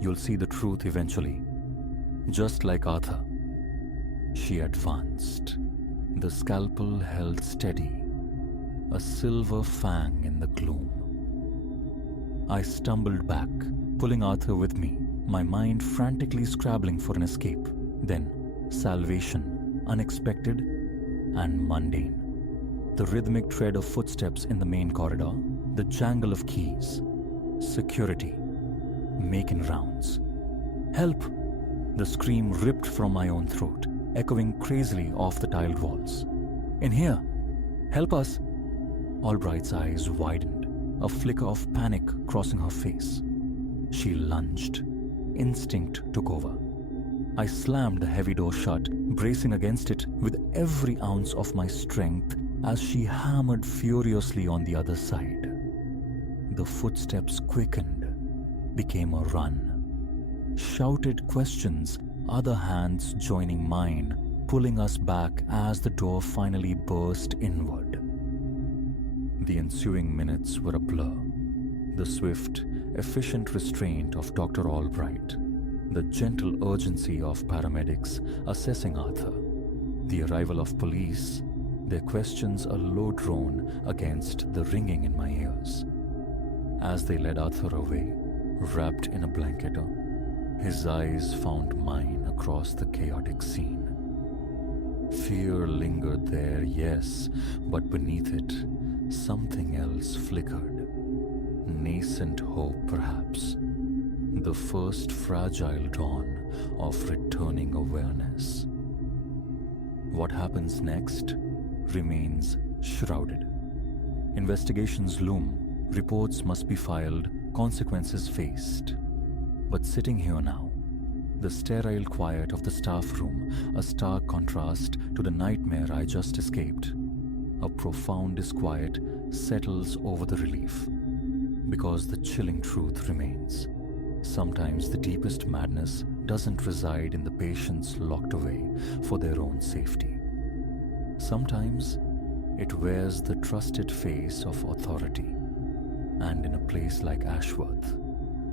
You'll see the truth eventually, just like Arthur. She advanced, the scalpel held steady, a silver fang in the gloom. I stumbled back, pulling Arthur with me, my mind frantically scrabbling for an escape. Then, salvation, unexpected and mundane. The rhythmic tread of footsteps in the main corridor, the jangle of keys, security, making rounds. Help! The scream ripped from my own throat, echoing crazily off the tiled walls. In here! Help us! Albright's eyes widened, a flicker of panic crossing her face. She lunged. Instinct took over. I slammed the heavy door shut, bracing against it with every ounce of my strength as she hammered furiously on the other side. The footsteps quickened, became a run. Shouted questions, other hands joining mine, pulling us back as the door finally burst inward. The ensuing minutes were a blur. The swift, efficient restraint of Dr. Albright, the gentle urgency of paramedics assessing Arthur, the arrival of police, their questions a low drone against the ringing in my ears. As they led Arthur away, wrapped in a blanketer, his eyes found mine across the chaotic scene. Fear lingered there, yes, but beneath it, something else flickered. Nascent hope, perhaps. The first fragile dawn of returning awareness. What happens next remains shrouded. Investigations loom, reports must be filed, consequences faced. But sitting here now, the sterile quiet of the staff room, a stark contrast to the nightmare I just escaped. A profound disquiet settles over the relief, because the chilling truth remains. Sometimes the deepest madness doesn't reside in the patients locked away for their own safety. Sometimes it wears the trusted face of authority. And in a place like Ashworth,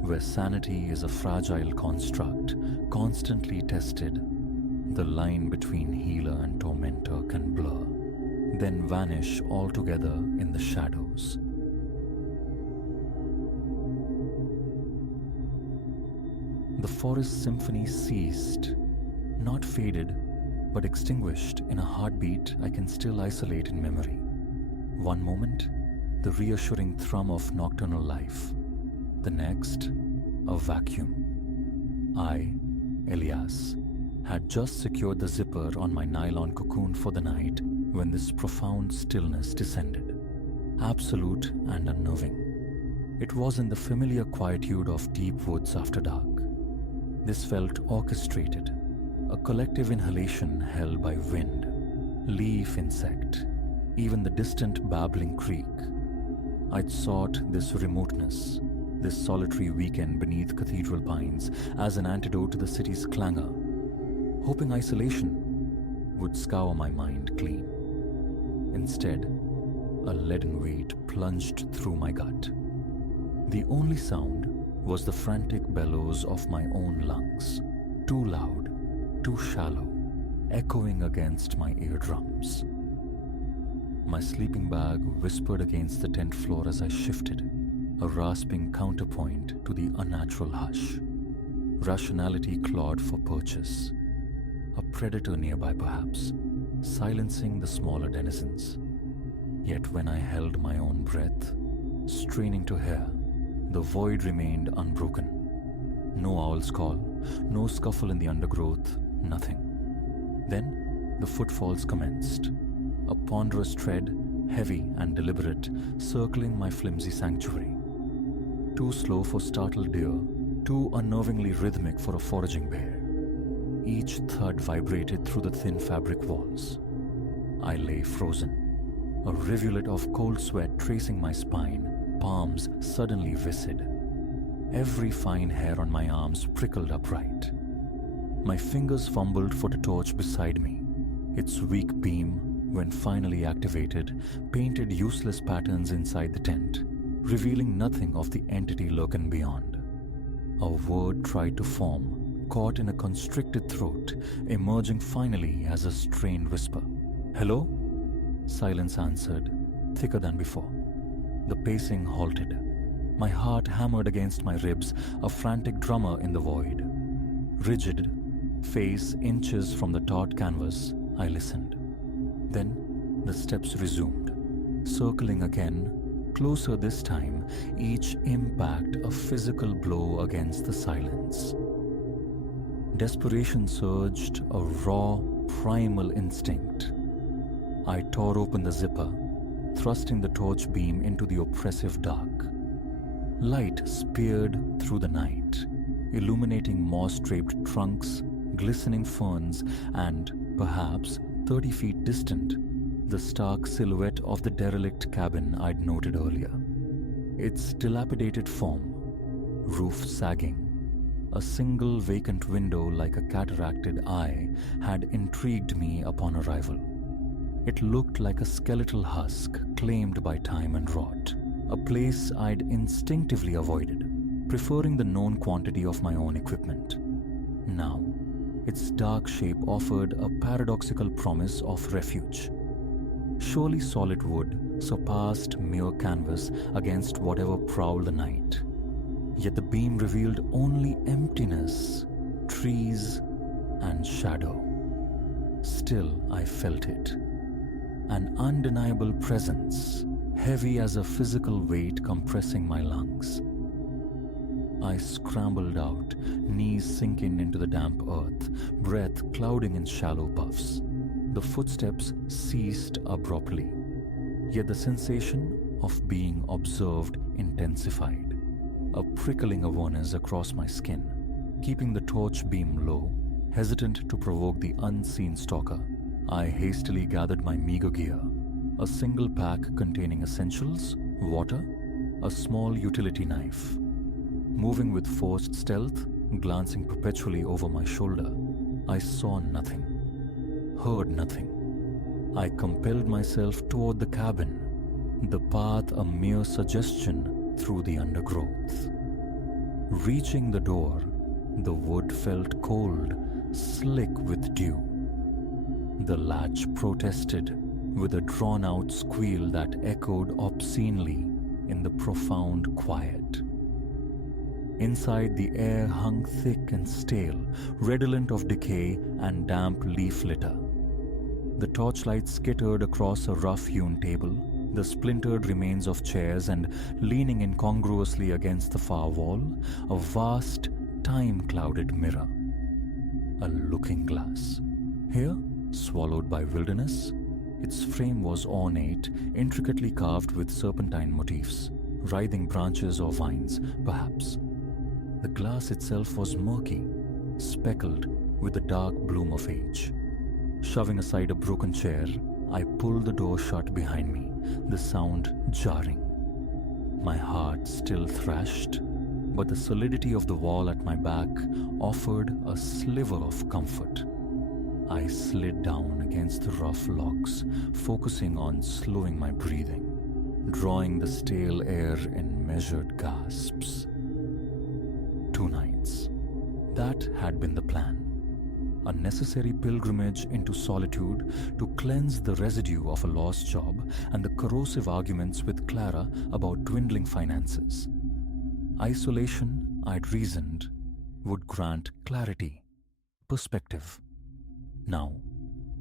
where sanity is a fragile construct, constantly tested, the line between healer and tormentor can blur, then vanish altogether in the shadows. The forest symphony ceased, not faded, but extinguished in a heartbeat I can still isolate in memory. One moment, the reassuring thrum of nocturnal life. The next, a vacuum. I, Elias, had just secured the zipper on my nylon cocoon for the night when this profound stillness descended, absolute and unnerving. It was in the familiar quietude of deep woods after dark. This felt orchestrated, a collective inhalation held by wind, leaf insect, even the distant babbling creek. I'd sought this remoteness, this solitary weekend beneath cathedral pines as an antidote to the city's clangor, hoping isolation would scour my mind clean. Instead, a leaden weight plunged through my gut. The only sound was the frantic bellows of my own lungs, too loud, too shallow, echoing against my eardrums. My sleeping bag whispered against the tent floor as I shifted, a rasping counterpoint to the unnatural hush. Rationality clawed for purchase. A predator nearby, perhaps, silencing the smaller denizens. Yet when I held my own breath, straining to hear, the void remained unbroken. No owl's call, no scuffle in the undergrowth, nothing. Then the footfalls commenced, a ponderous tread, heavy and deliberate, circling my flimsy sanctuary. Too slow for startled deer, too unnervingly rhythmic for a foraging bear. Each thud vibrated through the thin fabric walls. I lay frozen, a rivulet of cold sweat tracing my spine, palms suddenly viscid. Every fine hair on my arms prickled upright. My fingers fumbled for the torch beside me. Its weak beam, when finally activated, painted useless patterns inside the tent, revealing nothing of the entity lurking beyond. A word tried to form, caught in a constricted throat, emerging finally as a strained whisper. "Hello?" Silence answered, thicker than before. The pacing halted. My heart hammered against my ribs, a frantic drummer in the void. Rigid, face inches from the taut canvas, I listened. Then the steps resumed, circling again, closer this time, each impact a physical blow against the silence. Desperation surged, a raw, primal instinct. I tore open the zipper, thrusting the torch beam into the oppressive dark. Light speared through the night, illuminating moss-draped trunks, glistening ferns, and, perhaps 30 feet distant, the stark silhouette of the derelict cabin I'd noted earlier. Its dilapidated form, roof sagging, a single vacant window like a cataracted eye, had intrigued me upon arrival. It looked like a skeletal husk claimed by time and rot, a place I'd instinctively avoided, preferring the known quantity of my own equipment. Now, its dark shape offered a paradoxical promise of refuge. Surely solid wood surpassed mere canvas against whatever prowled the night. Yet the beam revealed only emptiness, trees, and shadow. Still, I felt it. An undeniable presence, heavy as a physical weight compressing my lungs. I scrambled out, knees sinking into the damp earth, breath clouding in shallow puffs. The footsteps ceased abruptly, yet the sensation of being observed intensified. A prickling awareness across my skin, keeping the torch beam low, hesitant to provoke the unseen stalker. I hastily gathered my meager gear, a single pack containing essentials, water, a small utility knife. Moving with forced stealth, glancing perpetually over my shoulder, I saw nothing, heard nothing. I compelled myself toward the cabin, the path a mere suggestion through the undergrowth. Reaching the door, the wood felt cold, slick with dew. The latch protested with a drawn-out squeal that echoed obscenely in the profound quiet. Inside, the air hung thick and stale, redolent of decay and damp leaf litter. The torchlight skittered across a rough-hewn table, the splintered remains of chairs, and leaning incongruously against the far wall, a vast, time-clouded mirror. A looking glass. Here, swallowed by wilderness, its frame was ornate, intricately carved with serpentine motifs, writhing branches or vines, perhaps. The glass itself was murky, speckled with the dark bloom of age. Shoving aside a broken chair, I pulled the door shut behind me, the sound jarring. My heart still thrashed, but the solidity of the wall at my back offered a sliver of comfort. I slid down against the rough logs, focusing on slowing my breathing, drawing the stale air in measured gasps. 2 nights. That had been the plan. a necessary pilgrimage into solitude to cleanse the residue of a lost job and the corrosive arguments with Clara about dwindling finances. Isolation, I'd reasoned, would grant clarity, perspective. Now,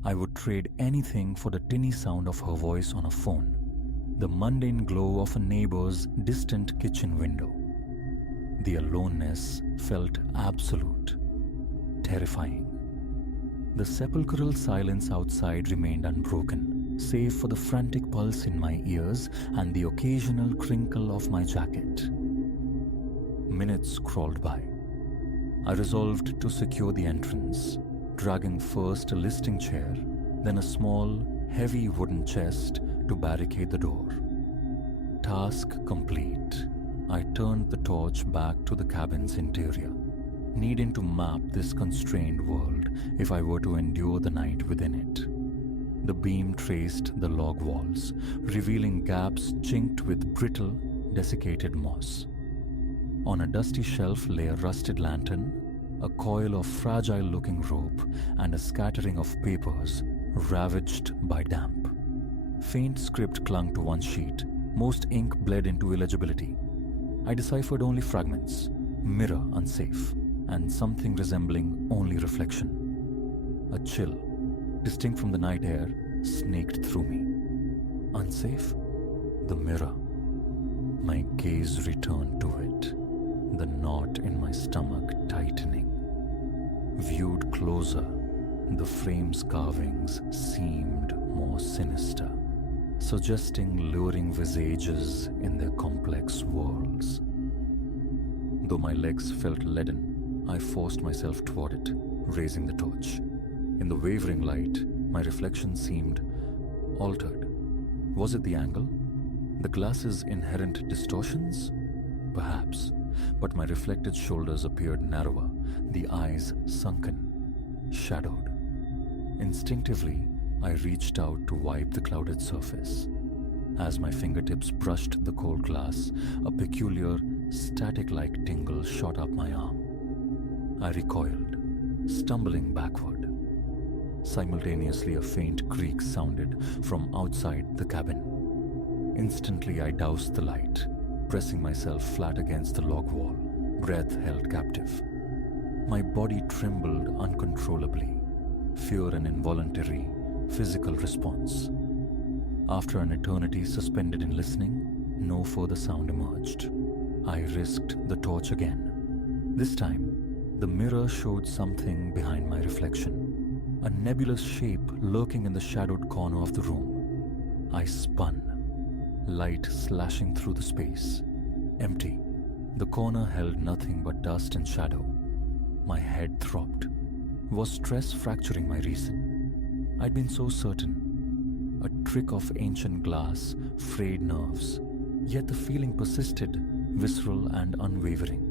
I would trade anything for the tinny sound of her voice on a phone, the mundane glow of a neighbor's distant kitchen window. The aloneness felt absolute, terrifying. The sepulchral silence outside remained unbroken, save for the frantic pulse in my ears and the occasional crinkle of my jacket. Minutes crawled by. I resolved to secure the entrance, dragging first a listing chair, then a small, heavy wooden chest to barricade the door. Task complete. I turned the torch back to the cabin's interior, needing to map this constrained world if I were to endure the night within it. The beam traced the log walls, revealing gaps chinked with brittle, desiccated moss. On a dusty shelf lay a rusted lantern, a coil of fragile-looking rope, and a scattering of papers ravaged by damp. Faint script clung to one sheet. Most ink bled into illegibility. I deciphered only fragments, mirror unsafe, and something resembling only reflection. A chill, distinct from the night air, snaked through me. Unsafe? The mirror. My gaze returned to it, the knot in my stomach tightening. Viewed closer, the frame's carvings seemed more sinister, suggesting luring visages in their complex worlds. Though my legs felt leaden, I forced myself toward it, raising the torch. In the wavering light, my reflection seemed altered. Was it the angle? The glass's inherent distortions? Perhaps, but my reflected shoulders appeared narrower, the eyes sunken, shadowed. Instinctively, I reached out to wipe the clouded surface. As my fingertips brushed the cold glass, a peculiar, static-like tingle shot up my arm. I recoiled, stumbling backward. Simultaneously, a faint creak sounded from outside the cabin. Instantly, I doused the light, pressing myself flat against the log wall, breath held captive. My body trembled uncontrollably, fear an involuntary, physical response. After an eternity suspended in listening, no further sound emerged. I risked the torch again. This time, the mirror showed something behind my reflection, a nebulous shape lurking in the shadowed corner of the room. I spun, light slashing through the space. Empty. The corner held nothing but dust and shadow. My head throbbed. Was stress fracturing my reason? I'd been so certain. A trick of ancient glass, frayed nerves. Yet the feeling persisted, visceral and unwavering.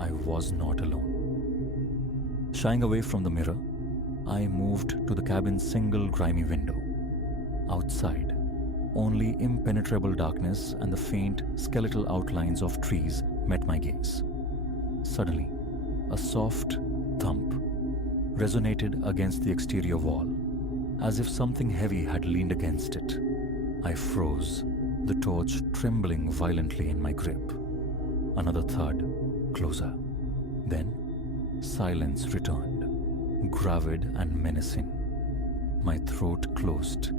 I was not alone. Shying away from the mirror, I moved to the cabin's single grimy window. Outside, only impenetrable darkness and the faint, skeletal outlines of trees met my gaze. Suddenly, a soft thump resonated against the exterior wall, as if something heavy had leaned against it. I froze, the torch trembling violently in my grip. Another thud, closer. Then, silence returned, gravid and menacing. My throat closed.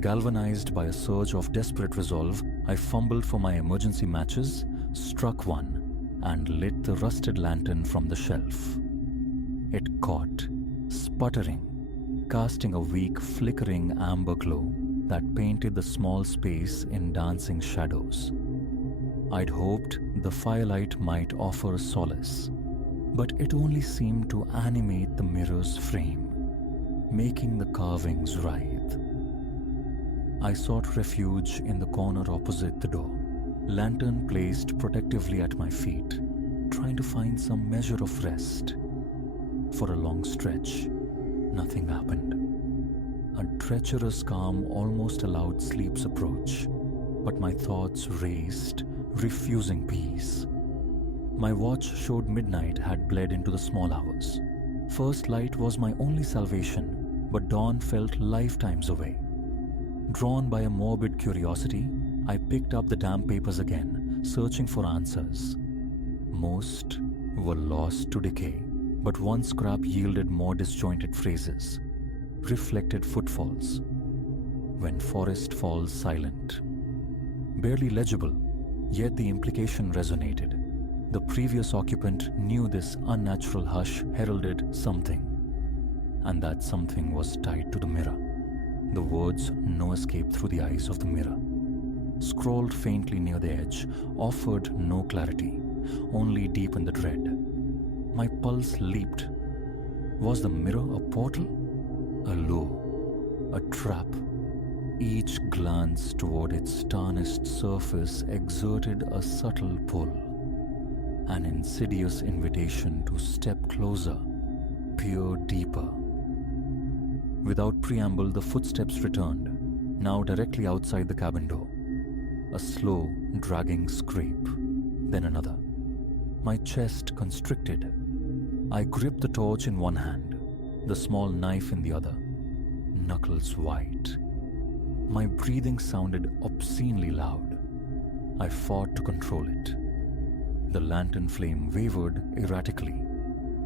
Galvanized by a surge of desperate resolve, I fumbled for my emergency matches, struck one, and lit the rusted lantern from the shelf. It caught, sputtering, casting a weak, flickering amber glow that painted the small space in dancing shadows. I'd hoped the firelight might offer solace, but it only seemed to animate the mirror's frame, making the carvings writhe. I sought refuge in the corner opposite the door, lantern placed protectively at my feet, trying to find some measure of rest. For a long stretch, nothing happened. A treacherous calm almost allowed sleep's approach, but my thoughts raced, refusing peace. My watch showed midnight had bled into the small hours. First light was my only salvation, but dawn felt lifetimes away. Drawn by a morbid curiosity, I picked up the damp papers again, searching for answers. Most were lost to decay, but one scrap yielded more disjointed phrases, reflected footfalls. When forest falls silent. Barely legible, yet the implication resonated. The previous occupant knew this unnatural hush heralded something, and that something was tied to the mirror. The words "no escape through the eyes of the mirror," scrawled faintly near the edge, offered no clarity, only deepened the dread. My pulse leaped. Was the mirror a portal? A lure? A trap? Each glance toward its tarnished surface exerted a subtle pull, an insidious invitation to step closer, peer deeper. Without preamble, the footsteps returned, now directly outside the cabin door. A slow, dragging scrape, then another. My chest constricted. I gripped the torch in one hand, the small knife in the other, knuckles white. My breathing sounded obscenely loud. I fought to control it. The lantern flame wavered erratically.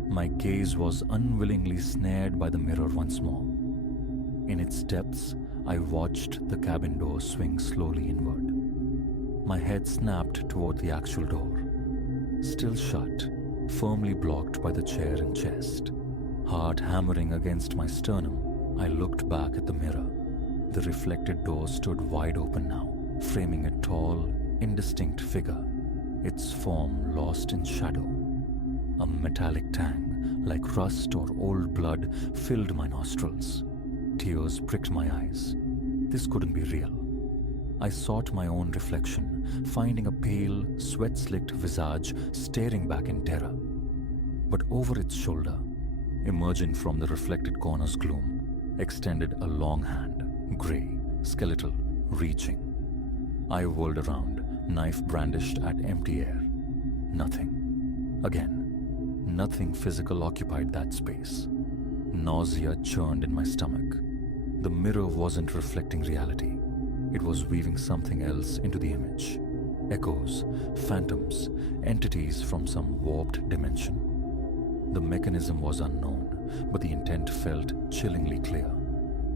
My gaze was unwillingly snared by the mirror once more. In its depths, I watched the cabin door swing slowly inward. My head snapped toward the actual door. Still shut, firmly blocked by the chair and chest. Heart hammering against my sternum, I looked back at the mirror. The reflected door stood wide open now, framing a tall, indistinct figure, its form lost in shadow. A metallic tang, like rust or old blood, filled my nostrils. Tears pricked my eyes. This couldn't be real. I sought my own reflection, finding a pale, sweat-slicked visage staring back in terror. But over its shoulder, emerging from the reflected corner's gloom, extended a long hand, grey, skeletal, reaching. I whirled around, knife brandished at empty air. Nothing. Again, nothing physical occupied that space. Nausea churned in my stomach. The mirror wasn't reflecting reality. It was weaving something else into the image. Echoes, phantoms, entities from some warped dimension. The mechanism was unknown, but the intent felt chillingly clear.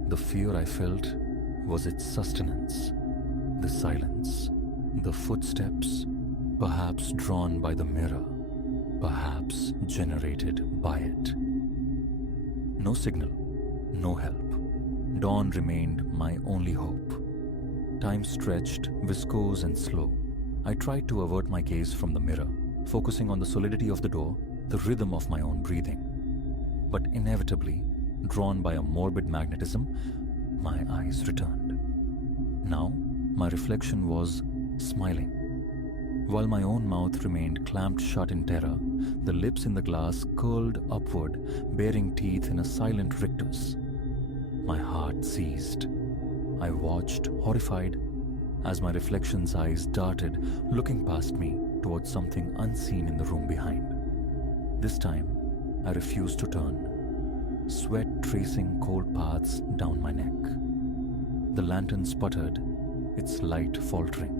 The fear I felt was its sustenance. The silence, the footsteps, perhaps drawn by the mirror, perhaps generated by it. No signal, no help. Dawn remained my only hope. Time stretched, viscose and slow. I tried to avert my gaze from the mirror, focusing on the solidity of the door, the rhythm of my own breathing. But inevitably, drawn by a morbid magnetism, my eyes returned. Now, my reflection was smiling. While my own mouth remained clamped shut in terror, the lips in the glass curled upward, baring teeth in a silent rictus. My heart seized. I watched, horrified, as my reflection's eyes darted, looking past me towards something unseen in the room behind. This time, I refused to turn, sweat tracing cold paths down my neck. The lantern sputtered, its light faltering.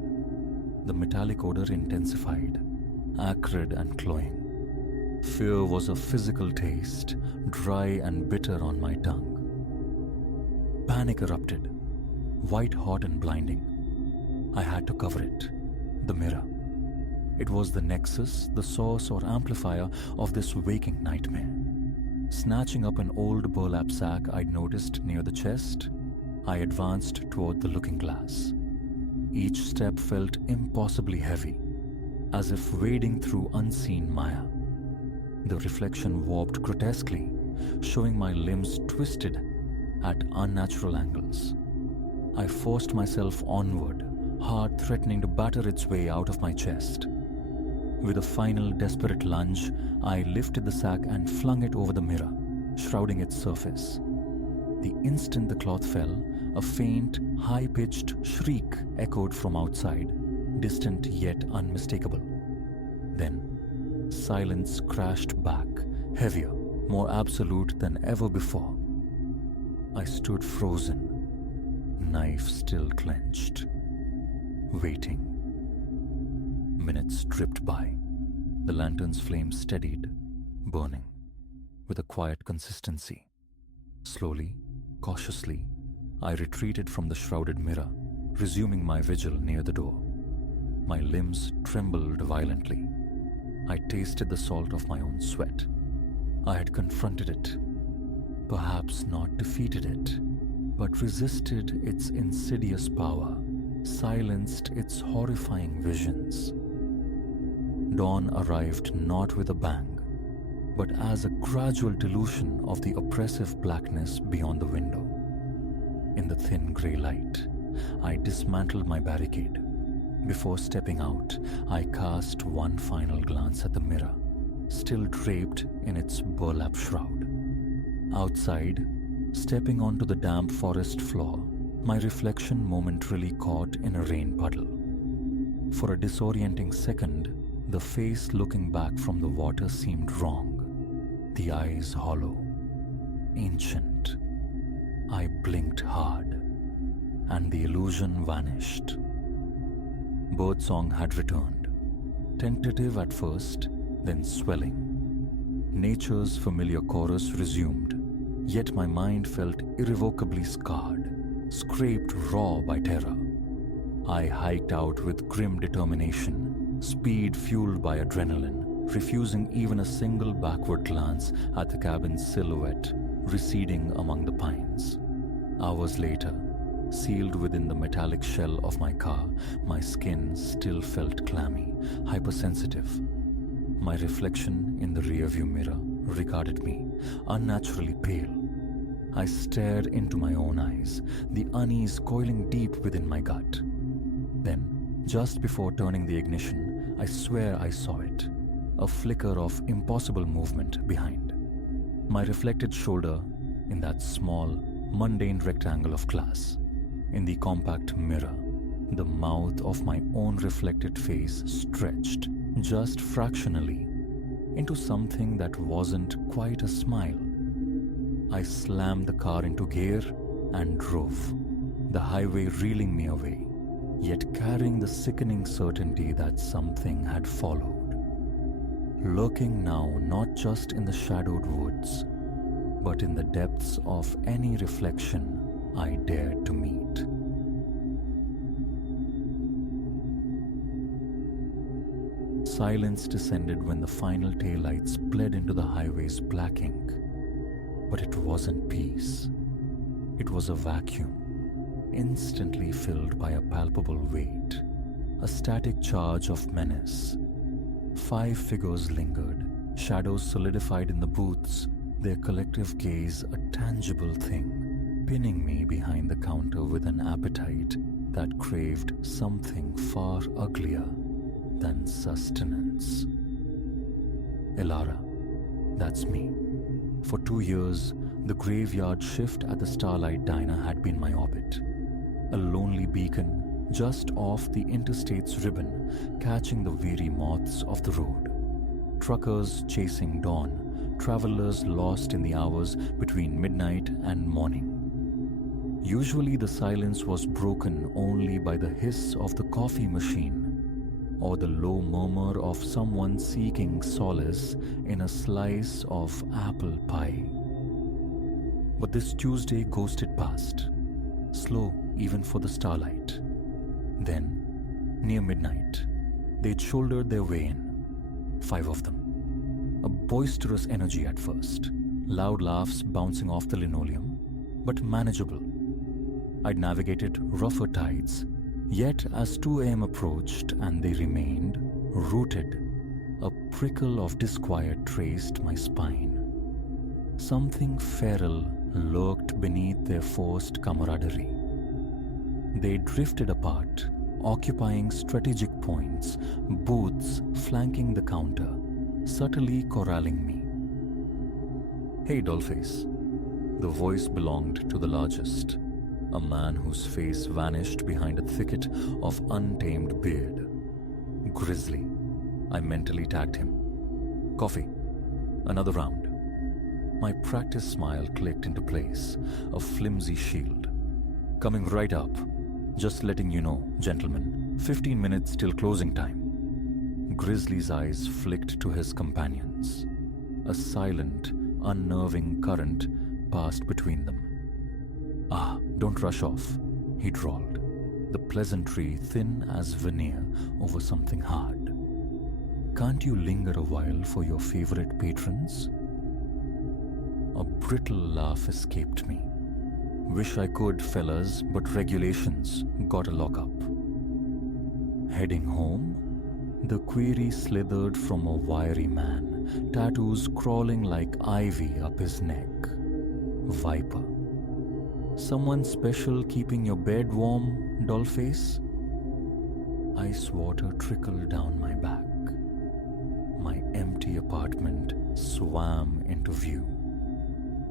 The metallic odor intensified, acrid and cloying. Fear was a physical taste, dry and bitter on my tongue. Panic erupted, white hot and blinding. I had to cover it, the mirror. It was the nexus, the source or amplifier of this waking nightmare. Snatching up an old burlap sack I'd noticed near the chest, I advanced toward the looking glass. Each step felt impossibly heavy, as if wading through unseen mire. The reflection warped grotesquely, showing my limbs twisted at unnatural angles. I forced myself onward, heart threatening to batter its way out of my chest. With a final desperate lunge, I lifted the sack and flung it over the mirror, shrouding its surface. The instant the cloth fell, a faint, high-pitched shriek echoed from outside, distant yet unmistakable. Then, silence crashed back, heavier, more absolute than ever before. I stood frozen, knife still clenched, waiting. Minutes dripped by. The lantern's flame steadied, burning, with a quiet consistency. Slowly, cautiously, I retreated from the shrouded mirror, resuming my vigil near the door. My limbs trembled violently. I tasted the salt of my own sweat. I had confronted it, perhaps not defeated it, but resisted its insidious power, silenced its horrifying visions. Dawn arrived not with a bang, but as a gradual dilution of the oppressive blackness beyond the window. In the thin grey light, I dismantled my barricade. Before stepping out, I cast one final glance at the mirror, still draped in its burlap shroud. Outside, stepping onto the damp forest floor, my reflection momentarily caught in a rain puddle. For a disorienting second, the face looking back from the water seemed wrong, the eyes hollow, ancient. I blinked hard, and the illusion vanished. Birdsong had returned, tentative at first, then swelling. Nature's familiar chorus resumed, yet my mind felt irrevocably scarred, scraped raw by terror. I hiked out with grim determination, speed fueled by adrenaline, refusing even a single backward glance at the cabin's silhouette receding among the pines. Hours later, sealed within the metallic shell of my car, my skin still felt clammy, hypersensitive. My reflection in the rearview mirror regarded me, unnaturally pale. I stared into my own eyes, the unease coiling deep within my gut. Then, just before turning the ignition, I swear I saw it, a flicker of impossible movement behind. My reflected shoulder in that small, mundane rectangle of glass. In the compact mirror, the mouth of my own reflected face stretched, just fractionally, into something that wasn't quite a smile. I slammed the car into gear and drove, the highway reeling me away, yet carrying the sickening certainty that something had followed. Lurking now not just in the shadowed woods, but in the depths of any reflection I dared to meet. Silence descended when the final taillights bled into the highway's black ink. But it wasn't peace. It was a vacuum, instantly filled by a palpable weight, a static charge of menace. 5 figures lingered, shadows solidified in the booths, their collective gaze a tangible thing, pinning me behind the counter with an appetite that craved something far uglier than sustenance. Elara, that's me. For 2 years, the graveyard shift at the Starlight Diner had been my orbit. A lonely beacon just off the interstate's ribbon, catching the weary moths of the road. Truckers chasing dawn, travelers lost in the hours between midnight and morning. Usually the silence was broken only by the hiss of the coffee machine or the low murmur of someone seeking solace in a slice of apple pie. But this Tuesday ghosted past, slow even for the starlight. Then, near midnight, they'd shouldered their way in, 5 of them. A boisterous energy at first, loud laughs bouncing off the linoleum, but manageable. I'd navigated rougher tides, yet as 2 a.m. approached and they remained rooted, a prickle of disquiet traced my spine. Something feral lurked beneath their forced camaraderie. They drifted apart, occupying strategic points, booths flanking the counter, subtly corralling me. "Hey, dollface." The voice belonged to the largest, a man whose face vanished behind a thicket of untamed beard. Grizzly, I mentally tagged him. "Coffee. Another round." My practice smile clicked into place, a flimsy shield. Coming right up. Just letting you know, gentlemen, 15 minutes till closing time. Grizzly's eyes flicked to his companions. A silent, unnerving current passed between them. Ah, don't rush off, he drawled, the pleasantry thin as veneer over something hard. Can't you linger a while for your favorite patrons? A brittle laugh escaped me. Wish I could, fellas, but regulations gotta lock up. Heading home? The query slithered from a wiry man, tattoos crawling like ivy up his neck. Viper. Someone special keeping your bed warm, dollface? Ice water trickled down my back. My empty apartment swam into view.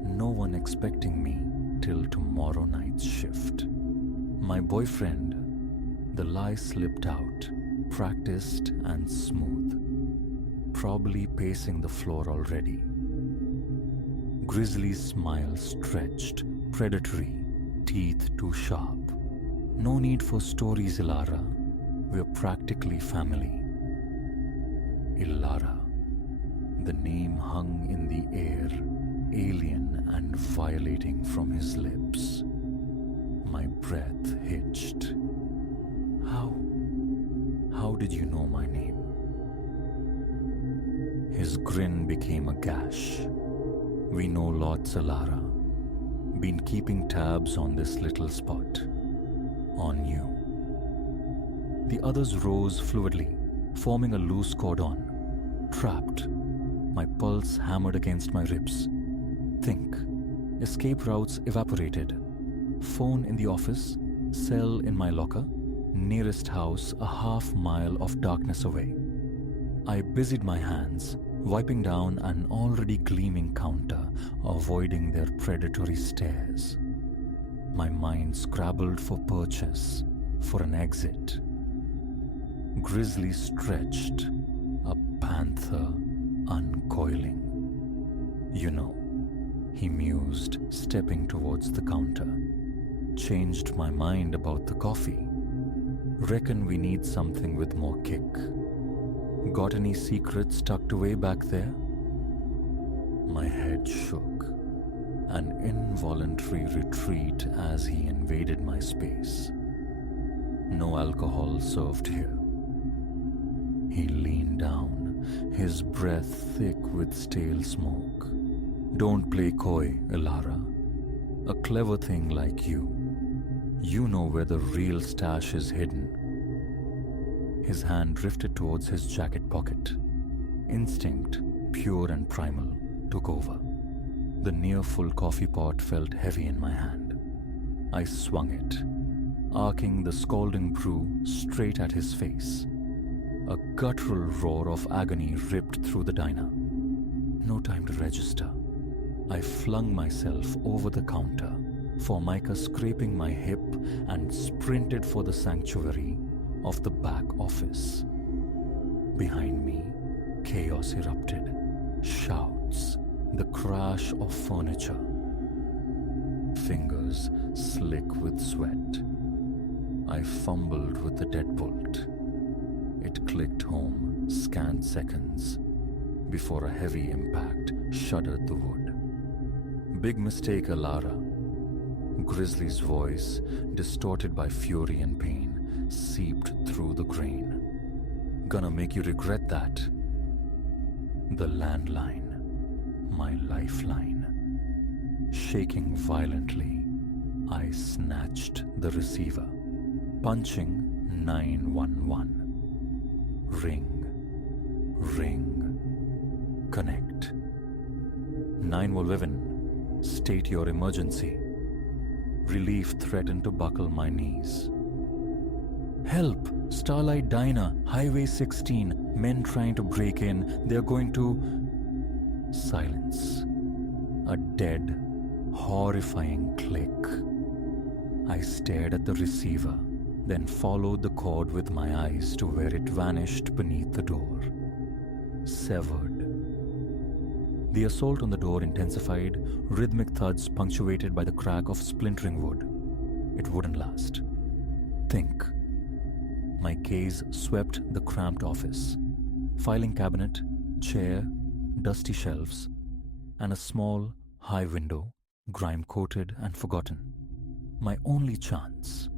No one expecting me till tomorrow night's shift. My boyfriend, the lie slipped out, practiced and smooth, probably pacing the floor already. Grizzly's smile stretched, predatory, teeth too sharp. No need for stories, Ilara. We're practically family. Ilara. The name hung in the air, alien and violating from his lips. My breath hitched. How did you know my name? His grin became a gash. We know lots, Alara. Been keeping tabs on this little spot. On you. The others rose fluidly, forming a loose cordon. Trapped. My pulse hammered against my ribs. Think. Escape routes evaporated. Phone in the office, cell in my locker, nearest house a half-mile of darkness away. I busied my hands, wiping down an already gleaming counter, avoiding their predatory stares. My mind scrabbled for purchase, for an exit. Grizzly stretched, a panther uncoiling. You know, he mused, stepping towards the counter. Changed my mind about the coffee. Reckon we need something with more kick. Got any secrets tucked away back there? My head shook. An involuntary retreat as he invaded my space. No alcohol served here. He leaned down, his breath thick with stale smoke. Don't play coy, Ilara. A clever thing like you. You know where the real stash is hidden. His hand drifted towards his jacket pocket. Instinct, pure and primal, took over. The near-full coffee pot felt heavy in my hand. I swung it, arcing the scalding brew straight at his face. A guttural roar of agony ripped through the diner. No time to register. I flung myself over the counter, Formica scraping my hip, and sprinted for the sanctuary of the back office. Behind me, chaos erupted. Shouts, the crash of furniture. Fingers slick with sweat. I fumbled with the deadbolt. It clicked home scant seconds before a heavy impact shuddered the wood. Big mistake, Alara. Grizzly's voice, distorted by fury and pain, seeped through the grain. Gonna make you regret that. The landline, my lifeline. Shaking violently, I snatched the receiver, punching 911. Ring, ring, connect. 911. State your emergency. Relief threatened to buckle my knees. Help! Starlight Diner, Highway 16. Men trying to break in. They're going to... Silence. A dead, horrifying click. I stared at the receiver, then followed the cord with my eyes to where it vanished beneath the door. Severed. The assault on the door intensified, rhythmic thuds punctuated by the crack of splintering wood. It wouldn't last. Think. My gaze swept the cramped office. Filing cabinet, chair, dusty shelves, and a small, high window, grime-coated and forgotten. My only chance.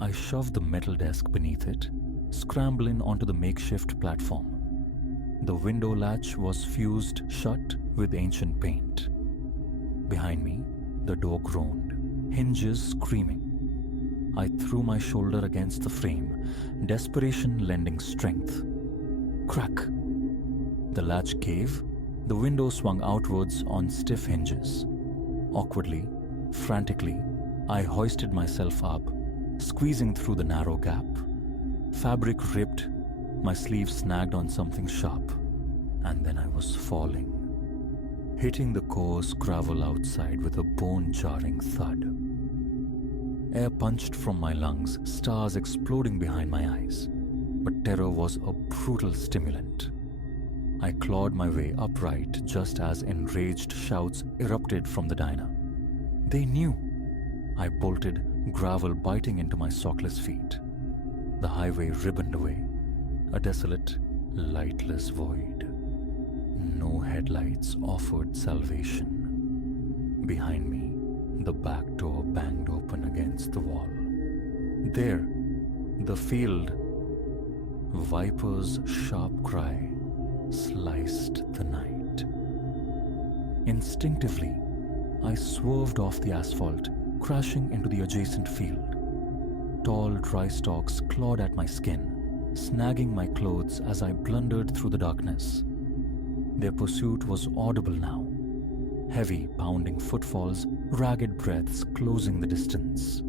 I shoved the metal desk beneath it, scrambling onto the makeshift platform. The window latch was fused shut with ancient paint. Behind me, the door groaned, hinges screaming. I threw my shoulder against the frame, desperation lending strength. Crack! The latch gave. The window swung outwards on stiff hinges. Awkwardly, frantically, I hoisted myself up, squeezing through the narrow gap. Fabric ripped, my sleeve snagged on something sharp, and then I was falling, hitting the coarse gravel outside with a bone-jarring thud. Air punched from my lungs, stars exploding behind my eyes, but terror was a brutal stimulant. I clawed my way upright just as enraged shouts erupted from the diner. They knew. I bolted, gravel biting into my sockless feet. The highway ribboned away, a desolate, lightless void. No headlights offered salvation. Behind me, the back door banged open against the wall. There, the field. Viper's sharp cry sliced the night. Instinctively, I swerved off the asphalt, crashing into the adjacent field. Tall, dry stalks clawed at my skin, snagging my clothes as I blundered through the darkness. Their pursuit was audible now. Heavy, pounding footfalls, ragged breaths closing the distance.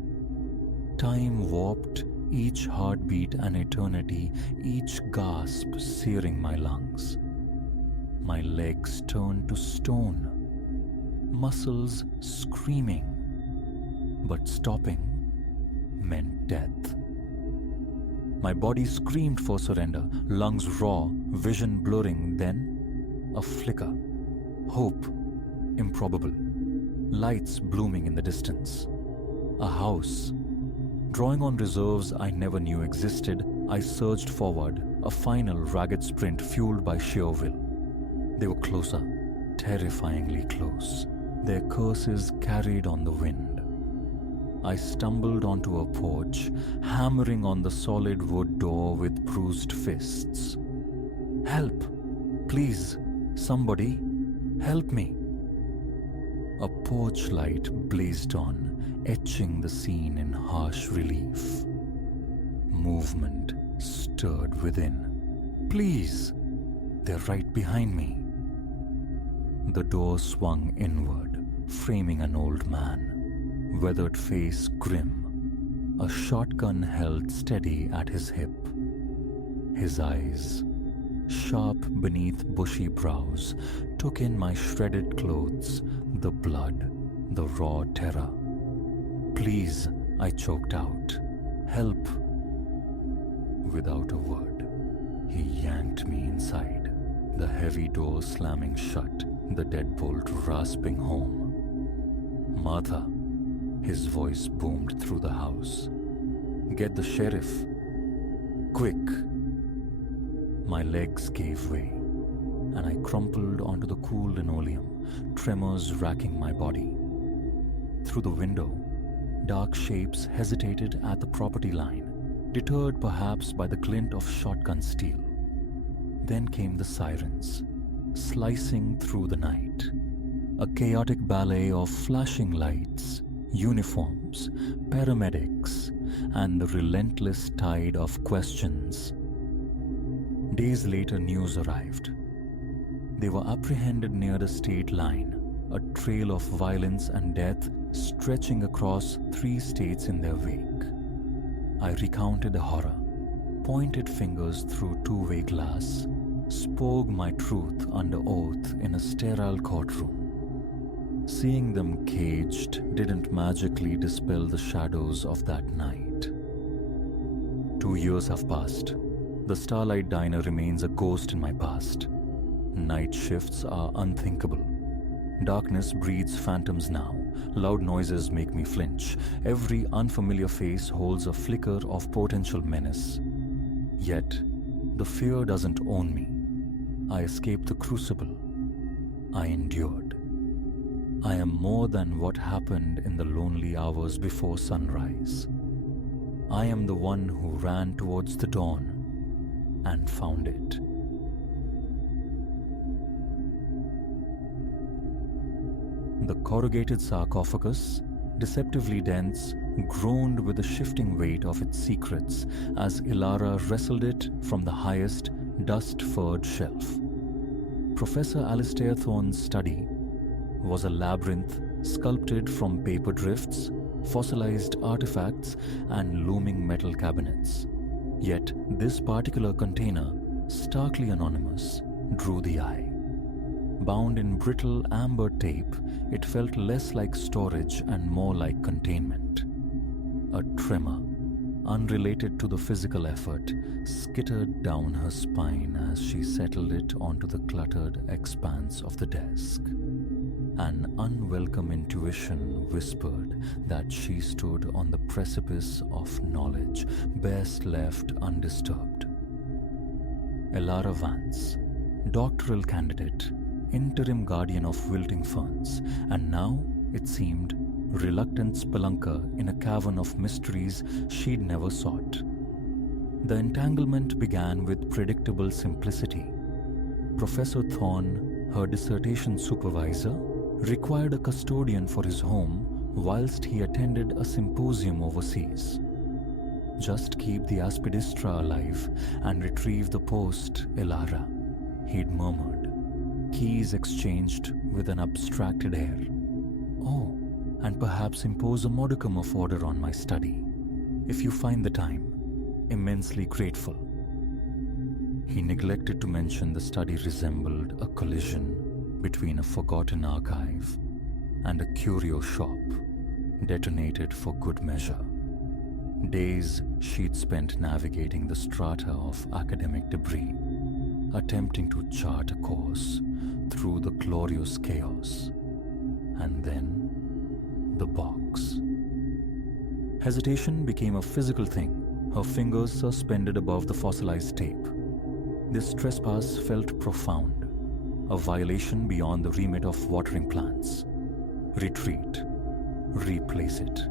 Time warped, each heartbeat an eternity, each gasp searing my lungs. My legs turned to stone, muscles screaming, but stopping meant death. My body screamed for surrender, lungs raw, vision blurring, then a flicker. Hope, improbable. Lights blooming in the distance. A house. Drawing on reserves I never knew existed, I surged forward, a final ragged sprint fueled by sheer will. They were closer, terrifyingly close, their curses carried on the wind. I stumbled onto a porch, hammering on the solid wood door with bruised fists. Help! Please, somebody, help me! A porch light blazed on, etching the scene in harsh relief. Movement stirred within. Please! They're right behind me. The door swung inward, framing an old man. Weathered face grim, a shotgun held steady at his hip. His eyes, sharp beneath bushy brows, took in my shredded clothes, the blood, the raw terror. Please, I choked out. Help. Without a word, he yanked me inside, the heavy door slamming shut, the deadbolt rasping home. Martha. His voice boomed through the house. Get the sheriff. Quick. My legs gave way, and I crumpled onto the cool linoleum, tremors racking my body. Through the window, dark shapes hesitated at the property line, deterred perhaps by the glint of shotgun steel. Then came the sirens, slicing through the night. A chaotic ballet of flashing lights, uniforms, paramedics, and the relentless tide of questions. Days later, news arrived. They were apprehended near the state line, a trail of violence and death stretching across 3 states in their wake. I recounted the horror, pointed fingers through two-way glass, spoke my truth under oath in a sterile courtroom. Seeing them caged didn't magically dispel the shadows of that night. 2 years have passed. The Starlight Diner remains a ghost in my past. Night shifts are unthinkable. Darkness breeds phantoms now. Loud noises make me flinch. Every unfamiliar face holds a flicker of potential menace. Yet, the fear doesn't own me. I escaped the crucible. I endured. I am more than what happened in the lonely hours before sunrise. I am the one who ran towards the dawn and found it. The corrugated sarcophagus, deceptively dense, groaned with the shifting weight of its secrets as Ilara wrestled it from the highest, dust-furred shelf. Professor Alistair Thorne's study was a labyrinth sculpted from paper drifts, fossilized artifacts, and looming metal cabinets. Yet this particular container, starkly anonymous, drew the eye. Bound in brittle amber tape, it felt less like storage and more like containment. A tremor, unrelated to the physical effort, skittered down her spine as she settled it onto the cluttered expanse of the desk. An unwelcome intuition whispered that she stood on the precipice of knowledge best left undisturbed. Ilara Vance, doctoral candidate, interim guardian of wilting ferns, and now, it seemed, reluctant spelunker in a cavern of mysteries she'd never sought. The entanglement began with predictable simplicity. Professor Thorne, her dissertation supervisor, required a custodian for his home whilst he attended a symposium overseas. Just keep the aspidistra alive and retrieve the post, Ilara, he'd murmured. Keys exchanged with an abstracted air. Oh, and perhaps impose a modicum of order on my study, if you find the time. Immensely grateful. He neglected to mention the study resembled a collision between a forgotten archive and a curio shop, detonated for good measure. Days she'd spent navigating the strata of academic debris, attempting to chart a course through the glorious chaos. And then, the box. Hesitation became a physical thing, her fingers suspended above the fossilized tape. This trespass felt profound, a violation beyond the remit of watering plants. Retreat, replace it,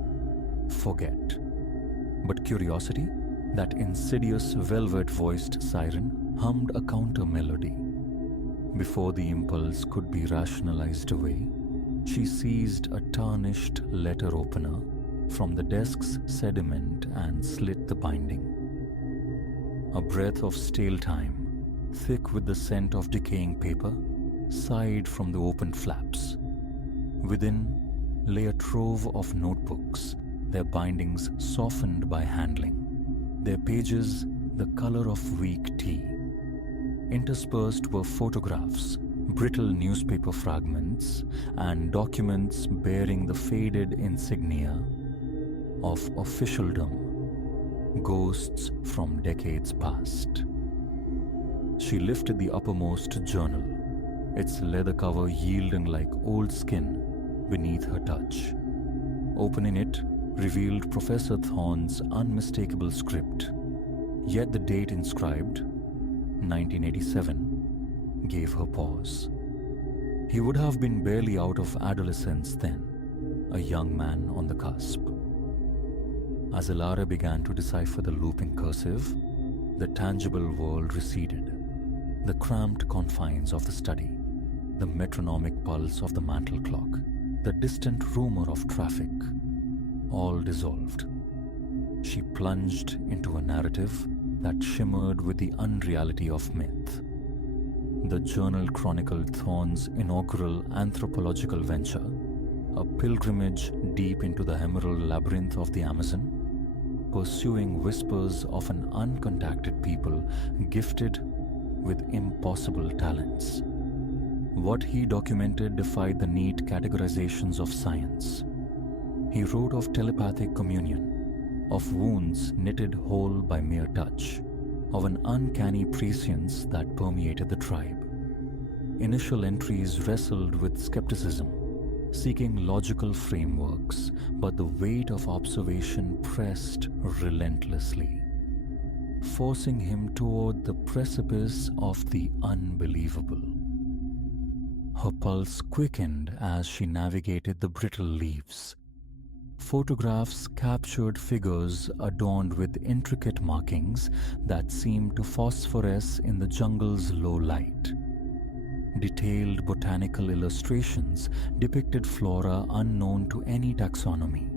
forget. But curiosity, that insidious velvet-voiced siren, hummed a counter-melody. Before the impulse could be rationalized away, she seized a tarnished letter opener from the desk's sediment and slit the binding. A breath of stale time, thick with the scent of decaying paper, sighed from the opened flaps. Within lay a trove of notebooks, their bindings softened by handling, their pages the color of weak tea. Interspersed were photographs, brittle newspaper fragments, and documents bearing the faded insignia of officialdom, ghosts from decades past. She lifted the uppermost journal, its leather cover yielding like old skin beneath her touch. Opening it revealed Professor Thorne's unmistakable script, yet the date inscribed, 1987, gave her pause. He would have been barely out of adolescence then, a young man on the cusp. As Ilara began to decipher the looping cursive, the tangible world receded. The cramped confines of the study, the metronomic pulse of the mantel clock, the distant rumor of traffic, all dissolved. She plunged into a narrative that shimmered with the unreality of myth. The journal chronicled Thorne's inaugural anthropological venture, a pilgrimage deep into the emerald labyrinth of the Amazon, pursuing whispers of an uncontacted people gifted with impossible talents. What he documented defied the neat categorizations of science. He wrote of telepathic communion, of wounds knitted whole by mere touch, of an uncanny prescience that permeated the tribe. Initial entries wrestled with skepticism, seeking logical frameworks, but the weight of observation pressed relentlessly, forcing him toward the precipice of the unbelievable. Her pulse quickened as she navigated the brittle leaves. Photographs captured figures adorned with intricate markings that seemed to phosphoresce in the jungle's low light. Detailed botanical illustrations depicted flora unknown to any taxonomy,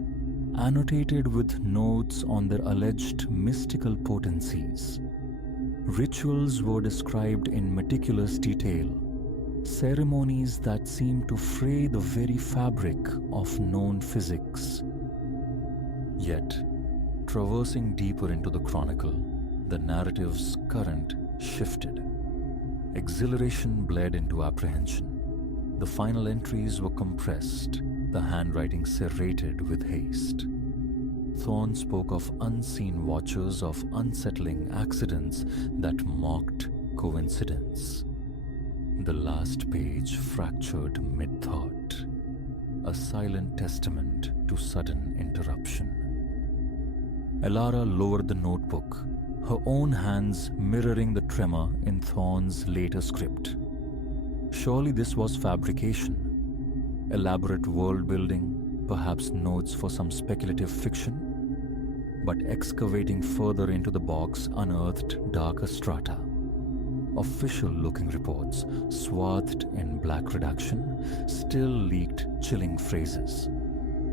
annotated with notes on their alleged mystical potencies. Rituals were described in meticulous detail, ceremonies that seemed to fray the very fabric of known physics. Yet, traversing deeper into the chronicle, the narrative's current shifted. Exhilaration bled into apprehension. The final entries were compressed, the handwriting serrated with haste. Thorne spoke of unseen watchers, of unsettling accidents that mocked coincidence. The last page fractured mid-thought, a silent testament to sudden interruption. Elara lowered the notebook, her own hands mirroring the tremor in Thorne's later script. Surely this was fabrication, elaborate world-building, perhaps notes for some speculative fiction. But excavating further into the box unearthed darker strata. Official-looking reports, swathed in black redaction, still leaked chilling phrases.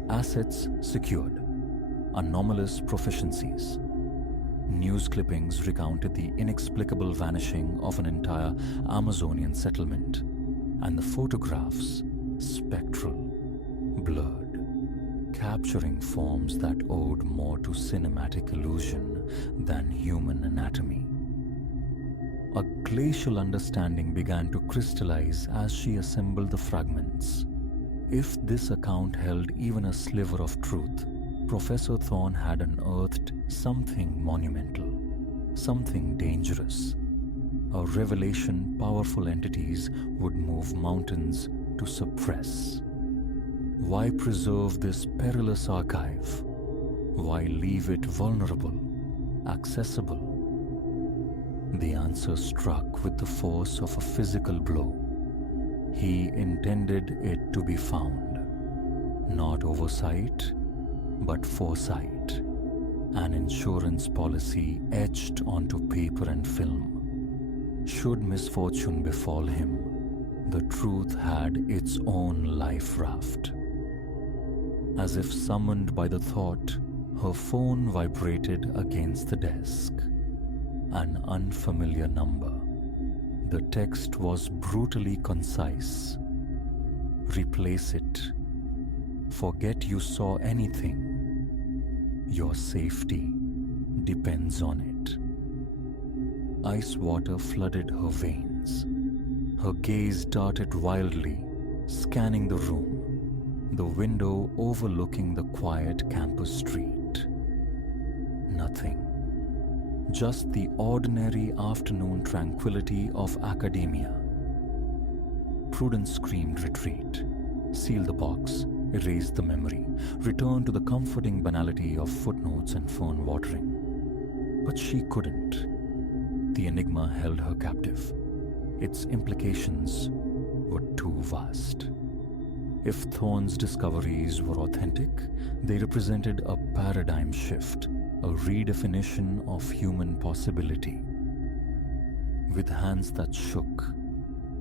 Assets secured. Anomalous proficiencies. News clippings recounted the inexplicable vanishing of an entire Amazonian settlement, and the photographs, spectral, blurred, capturing forms that owed more to cinematic illusion than human anatomy. A glacial understanding began to crystallize as she assembled the fragments. If this account held even a sliver of truth, Professor Thorne had unearthed something monumental, something dangerous, a revelation powerful entities would move mountains to suppress. Why preserve this perilous archive? Why leave it vulnerable, accessible? The answer struck with the force of a physical blow. He intended it to be found. Not oversight, but foresight. An insurance policy etched onto paper and film. Should misfortune befall him, the truth had its own life raft. As if summoned by the thought, her phone vibrated against the desk. An unfamiliar number. The text was brutally concise. Replace it. Forget you saw anything. Your safety depends on it. Ice water flooded her veins. Her gaze darted wildly, scanning the room, the window overlooking the quiet campus street. Nothing. Just the ordinary afternoon tranquility of academia. Prudence screamed retreat, sealed the box, erased the memory, returned to the comforting banality of footnotes and fern watering. But she couldn't. The enigma held her captive. Its implications were too vast. If Thorne's discoveries were authentic, they represented a paradigm shift, a redefinition of human possibility. With hands that shook,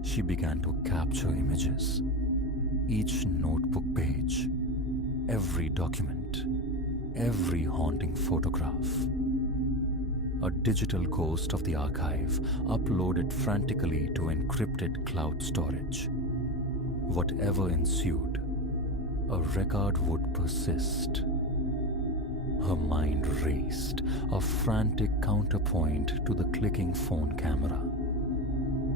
she began to capture images. Each notebook page, every document, every haunting photograph. A digital ghost of the archive uploaded frantically to encrypted cloud storage. Whatever ensued, a record would persist. Her mind raced, a frantic counterpoint to the clicking phone camera.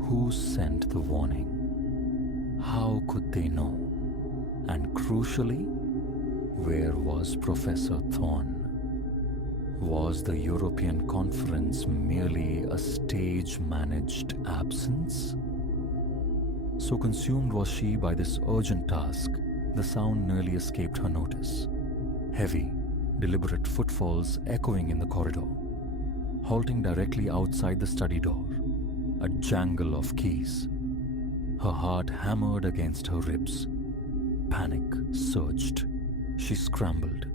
Who sent the warning? How could they know? And crucially, where was Professor Thorne? Was the European conference merely a stage-managed absence? So consumed was she by this urgent task, the sound nearly escaped her notice. Heavy, deliberate footfalls echoing in the corridor, halting directly outside the study door, a jangle of keys. Her heart hammered against her ribs. Panic surged. She scrambled,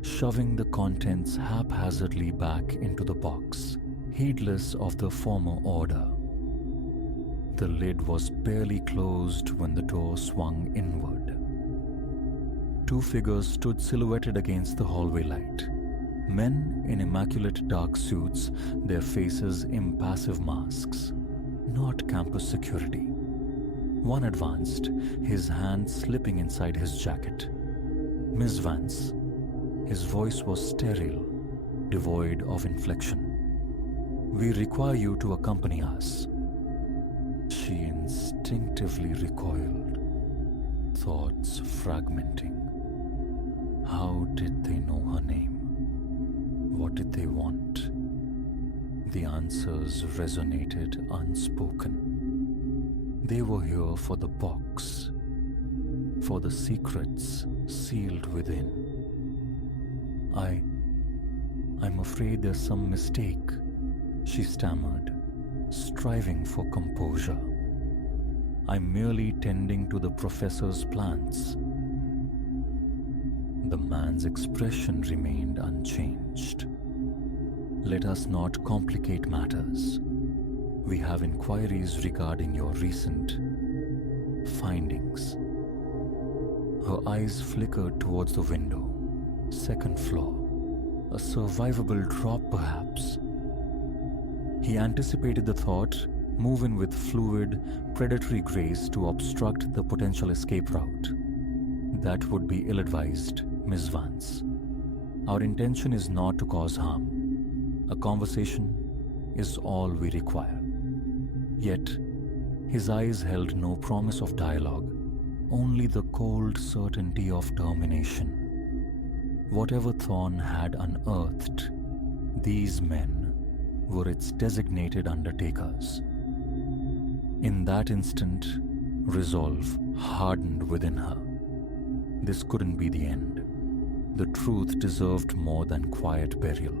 shoving the contents haphazardly back into the box, heedless of the former order. The lid was barely closed when the door swung inward. Two figures stood silhouetted against the hallway light. Men in immaculate dark suits, their faces impassive masks. Not campus security. One advanced, his hand slipping inside his jacket. Miss Vance. His voice was sterile, devoid of inflection. "We require you to accompany us." She instinctively recoiled, thoughts fragmenting. How did they know her name? What did they want? The answers resonated unspoken. They were here for the box, for the secrets sealed within. I'm afraid there's some mistake," she stammered, striving for composure. "I'm merely tending to the professor's plants." The man's expression remained unchanged. "Let us not complicate matters. We have inquiries regarding your recent findings." Her eyes flickered towards the window. Second floor. A survivable drop, perhaps. He anticipated the thought, move in with fluid, predatory grace to obstruct the potential escape route. That would be ill-advised, Miss Vance. Our intention is not to cause harm. A conversation is all we require. Yet, his eyes held no promise of dialogue, only the cold certainty of termination. Whatever Thorn had unearthed, these men were its designated undertakers. In that instant, resolve hardened within her. This couldn't be the end. The truth deserved more than quiet burial.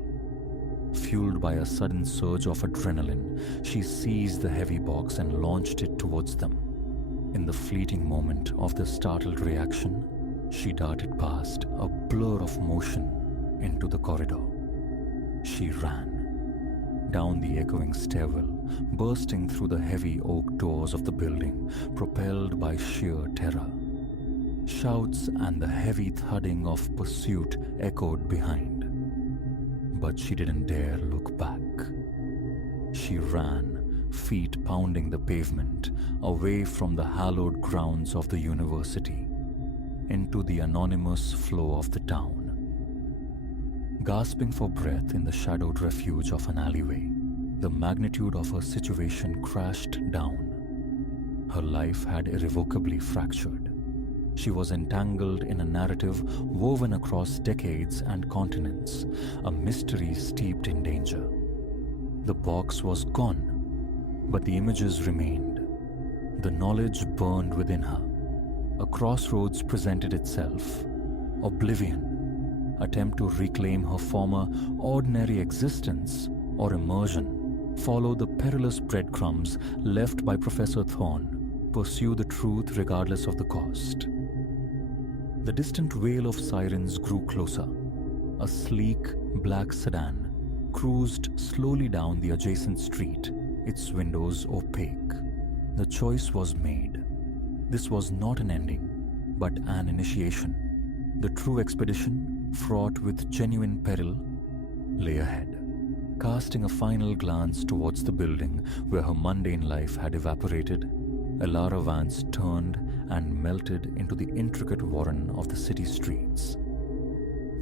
Fueled by a sudden surge of adrenaline, she seized the heavy box and launched it towards them. In the fleeting moment of the startled reaction, she darted past, a blur of motion, into the corridor. She ran. Down the echoing stairwell, bursting through the heavy oak doors of the building, propelled by sheer terror. Shouts and the heavy thudding of pursuit echoed behind. But she didn't dare look back. She ran, feet pounding the pavement, away from the hallowed grounds of the university, into the anonymous flow of the town. Gasping for breath in the shadowed refuge of an alleyway, the magnitude of her situation crashed down. Her life had irrevocably fractured. She was entangled in a narrative woven across decades and continents, a mystery steeped in danger. The box was gone, but the images remained. The knowledge burned within her. A crossroads presented itself. Oblivion, attempt to reclaim her former ordinary existence, or immersion, follow the perilous breadcrumbs left by Professor Thorn, pursue the truth regardless of the cost. The distant wail of sirens grew closer. A sleek, black sedan cruised slowly down the adjacent street, its windows opaque. The choice was made. This was not an ending, but an initiation. The true expedition, fraught with genuine peril, lay ahead. Casting a final glance towards the building where her mundane life had evaporated, Elara Vance turned and melted into the intricate warren of the city streets.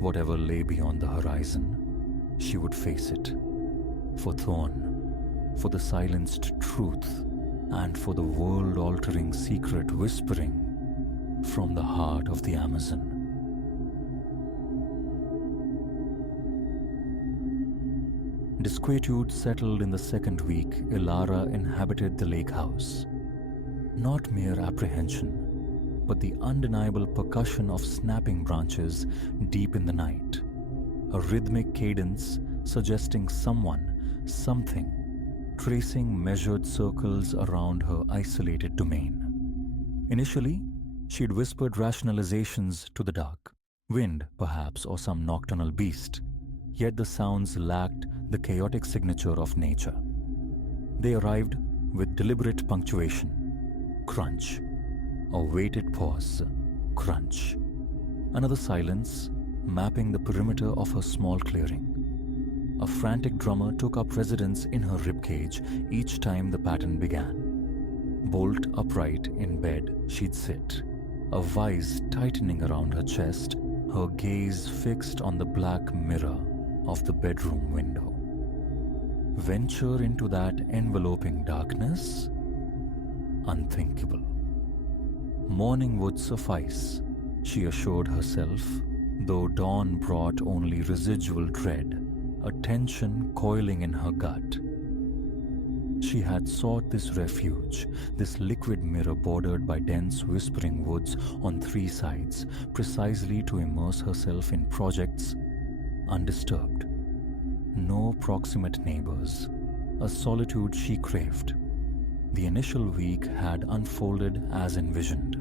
Whatever lay beyond the horizon, she would face it. For Thorn, for the silenced truth, and for the world-altering secret whispering from the heart of the Amazon. Disquietude settled in the second week Elara inhabited the lake house. Not mere apprehension, but the undeniable percussion of snapping branches deep in the night. A rhythmic cadence suggesting someone, something, tracing measured circles around her isolated domain. Initially, she'd whispered rationalizations to the dark. Wind, perhaps, or some nocturnal beast. Yet the sounds lacked the chaotic signature of nature. They arrived with deliberate punctuation. Crunch. A weighted pause. Crunch. Another silence, mapping the perimeter of her small clearing. A frantic drummer took up residence in her ribcage each time the pattern began. Bolt upright in bed, she'd sit, a vise tightening around her chest, her gaze fixed on the black mirror of the bedroom window. Venture into that enveloping darkness? Unthinkable. Morning would suffice, she assured herself, though dawn brought only residual dread, a tension coiling in her gut. She had sought this refuge, this liquid mirror bordered by dense whispering woods on three sides, precisely to immerse herself in projects undisturbed. No proximate neighbors, a solitude she craved. The initial week had unfolded as envisioned.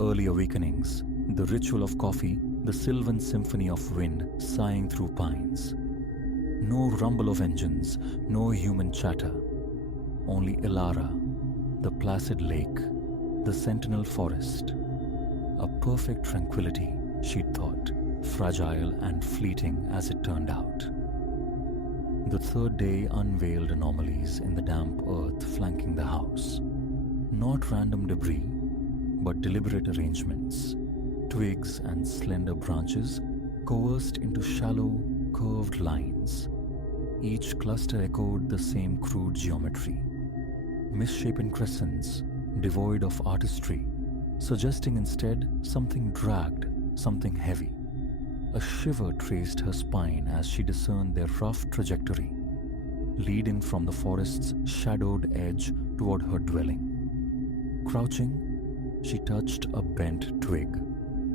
Early awakenings, the ritual of coffee, the sylvan symphony of wind sighing through pines. No rumble of engines, no human chatter. Only Ilara, the placid lake, the sentinel forest. A perfect tranquility, she'd thought, fragile and fleeting as it turned out. The third day unveiled anomalies in the damp earth flanking the house. Not random debris, but deliberate arrangements. Twigs and slender branches coerced into shallow, curved lines. Each cluster echoed the same crude geometry. Misshapen crescents, devoid of artistry, suggesting instead something dragged, something heavy. A shiver traced her spine as she discerned their rough trajectory, leading from the forest's shadowed edge toward her dwelling. Crouching, she touched a bent twig.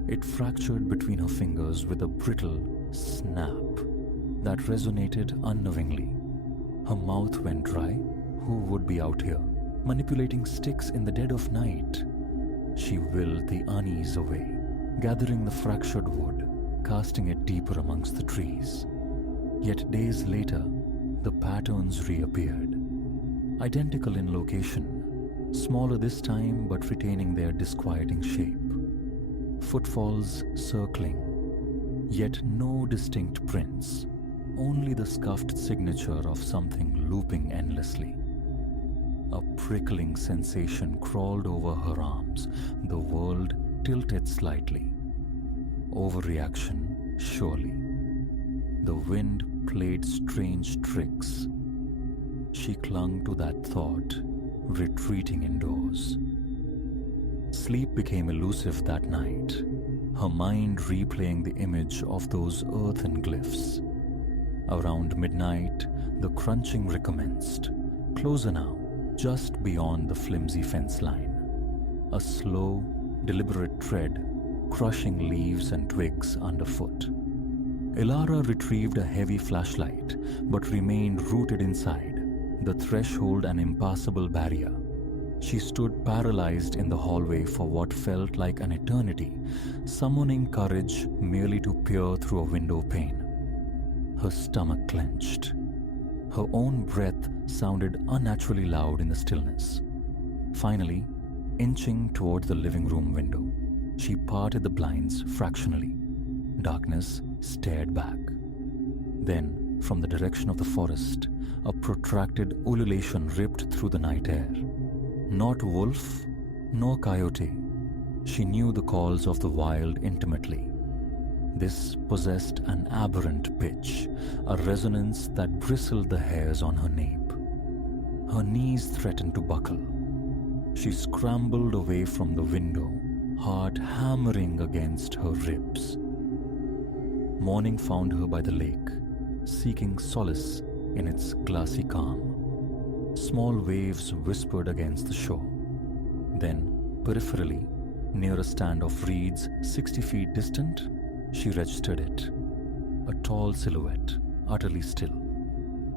It fractured between her fingers with a brittle snap that resonated unknowingly. Her mouth went dry. Who would be out here, manipulating sticks in the dead of night? She willed the unease away, gathering the fractured wood, casting it deeper amongst the trees. Yet days later, the patterns reappeared. Identical in location, smaller this time but retaining their disquieting shape. Footfalls circling, yet no distinct prints, only the scuffed signature of something looping endlessly. A prickling sensation crawled over her arms. The world tilted slightly. Overreaction, surely. The wind played strange tricks. She clung to that thought, retreating indoors. Sleep became elusive that night, her mind replaying the image of those earthen glyphs. Around midnight, the crunching recommenced. Closer now, just beyond the flimsy fence line. A slow, deliberate tread, crushing leaves and twigs underfoot. Ilara retrieved a heavy flashlight, but remained rooted inside, the threshold an impassable barrier. She stood paralyzed in the hallway for what felt like an eternity, summoning courage merely to peer through a window pane. Her stomach clenched. Her own breath sounded unnaturally loud in the stillness. Finally, inching toward the living room window, she parted the blinds fractionally. Darkness stared back. Then, from the direction of the forest, a protracted ululation ripped through the night air. Not wolf, nor coyote. She knew the calls of the wild intimately. This possessed an aberrant pitch, a resonance that bristled the hairs on her nape. Her knees threatened to buckle. She scrambled away from the window, heart hammering against her ribs. Morning found her by the lake, seeking solace in its glassy calm. Small waves whispered against the shore. Then, peripherally, near a stand of reeds 60 feet distant, she registered it. A tall silhouette, utterly still,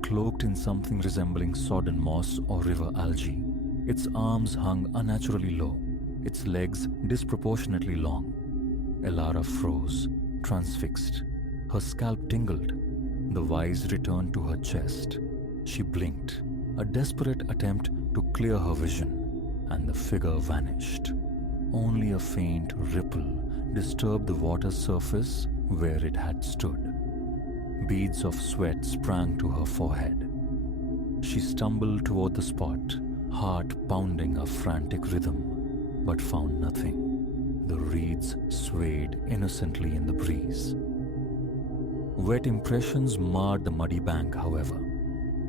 cloaked in something resembling sodden moss or river algae. Its arms hung unnaturally low, its legs disproportionately long. Elara froze, transfixed. Her scalp tingled. The vise returned to her chest. She blinked, a desperate attempt to clear her vision, and the figure vanished. Only a faint ripple disturbed the water's surface where it had stood. Beads of sweat sprang to her forehead. She stumbled toward the spot, heart pounding a frantic rhythm, but found nothing. The reeds swayed innocently in the breeze. Wet impressions marred the muddy bank, however.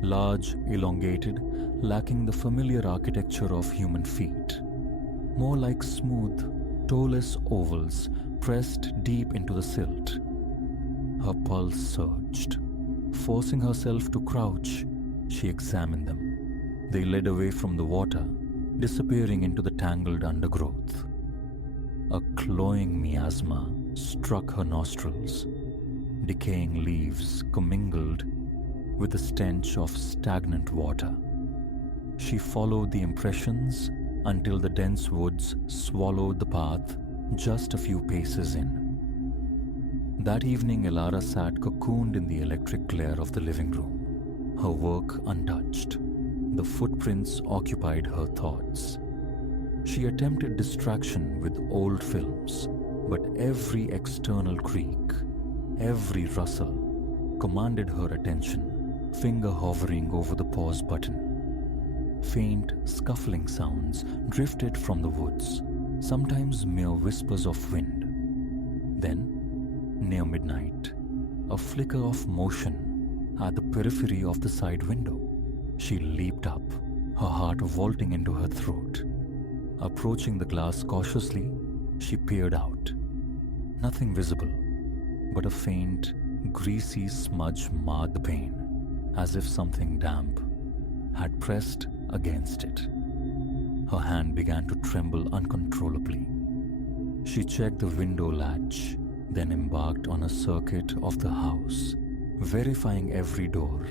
Large, elongated, lacking the familiar architecture of human feet. More like smooth, toeless ovals pressed deep into the silt. Her pulse surged. Forcing herself to crouch, she examined them. They led away from the water, disappearing into the tangled undergrowth. A cloying miasma struck her nostrils. Decaying leaves commingled with the stench of stagnant water. She followed the impressions until the dense woods swallowed the path just a few paces in. That evening, Elara sat cocooned in the electric glare of the living room, her work untouched. The footprints occupied her thoughts. She attempted distraction with old films, but every external creak, every rustle, commanded her attention, finger hovering over the pause button. Faint, scuffling sounds drifted from the woods, sometimes mere whispers of wind. Then, near midnight, a flicker of motion at the periphery of the side window. She leaped up, her heart vaulting into her throat. Approaching the glass cautiously, she peered out. Nothing visible, but a faint, greasy smudge marred the pane, as if something damp had pressed against it. Her hand began to tremble uncontrollably. She checked the window latch, then embarked on a circuit of the house, verifying every door,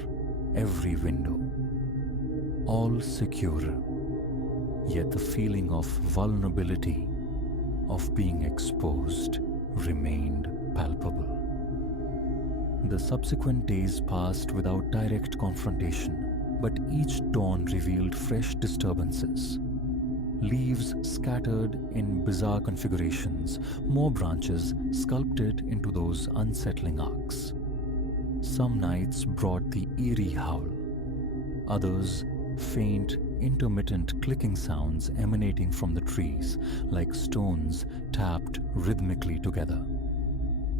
every window. All secure, yet the feeling of vulnerability, of being exposed, remained palpable. The subsequent days passed without direct confrontation, but each dawn revealed fresh disturbances. Leaves scattered in bizarre configurations, more branches sculpted into those unsettling arcs. Some nights brought the eerie howl, others faint, intermittent clicking sounds emanating from the trees like stones tapped rhythmically together.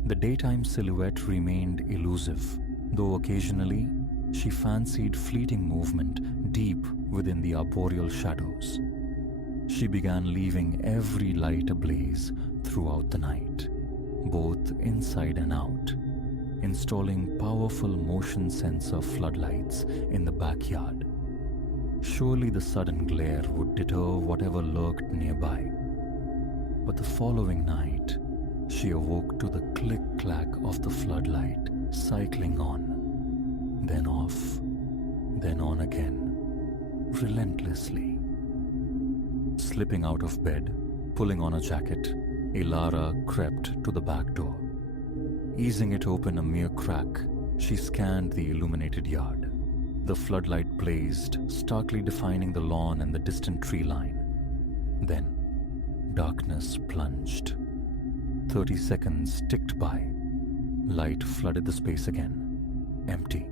The daytime silhouette remained elusive, though occasionally she fancied fleeting movement deep within the arboreal shadows. She began leaving every light ablaze throughout the night, both inside and out, installing powerful motion sensor floodlights in the backyard. Surely the sudden glare would deter whatever lurked nearby. But the following night, she awoke to the click-clack of the floodlight cycling on, then off, then on again, relentlessly. Slipping out of bed, pulling on a jacket, Elara crept to the back door. Easing it open a mere crack, she scanned the illuminated yard. The floodlight blazed, starkly defining the lawn and the distant tree line. Then, darkness plunged. 30 seconds ticked by. Light flooded the space again. Empty.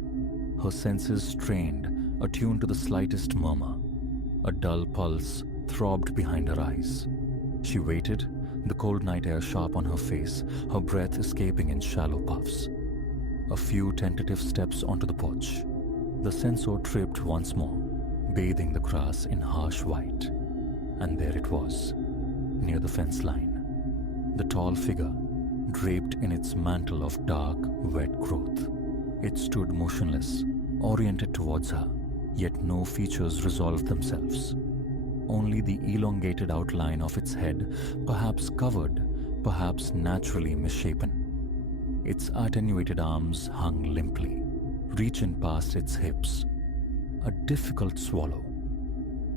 Her senses strained, attuned to the slightest murmur. A dull pulse throbbed behind her eyes. She waited, the cold night air sharp on her face, her breath escaping in shallow puffs. A few tentative steps onto the porch. The sensor tripped once more, bathing the grass in harsh white. And there it was, near the fence line. The tall figure, draped in its mantle of dark, wet growth. It stood motionless, oriented towards her, yet no features resolved themselves. only the elongated outline of its head, perhaps covered, perhaps naturally misshapen. Its attenuated arms hung limply, reaching past its hips. A difficult swallow.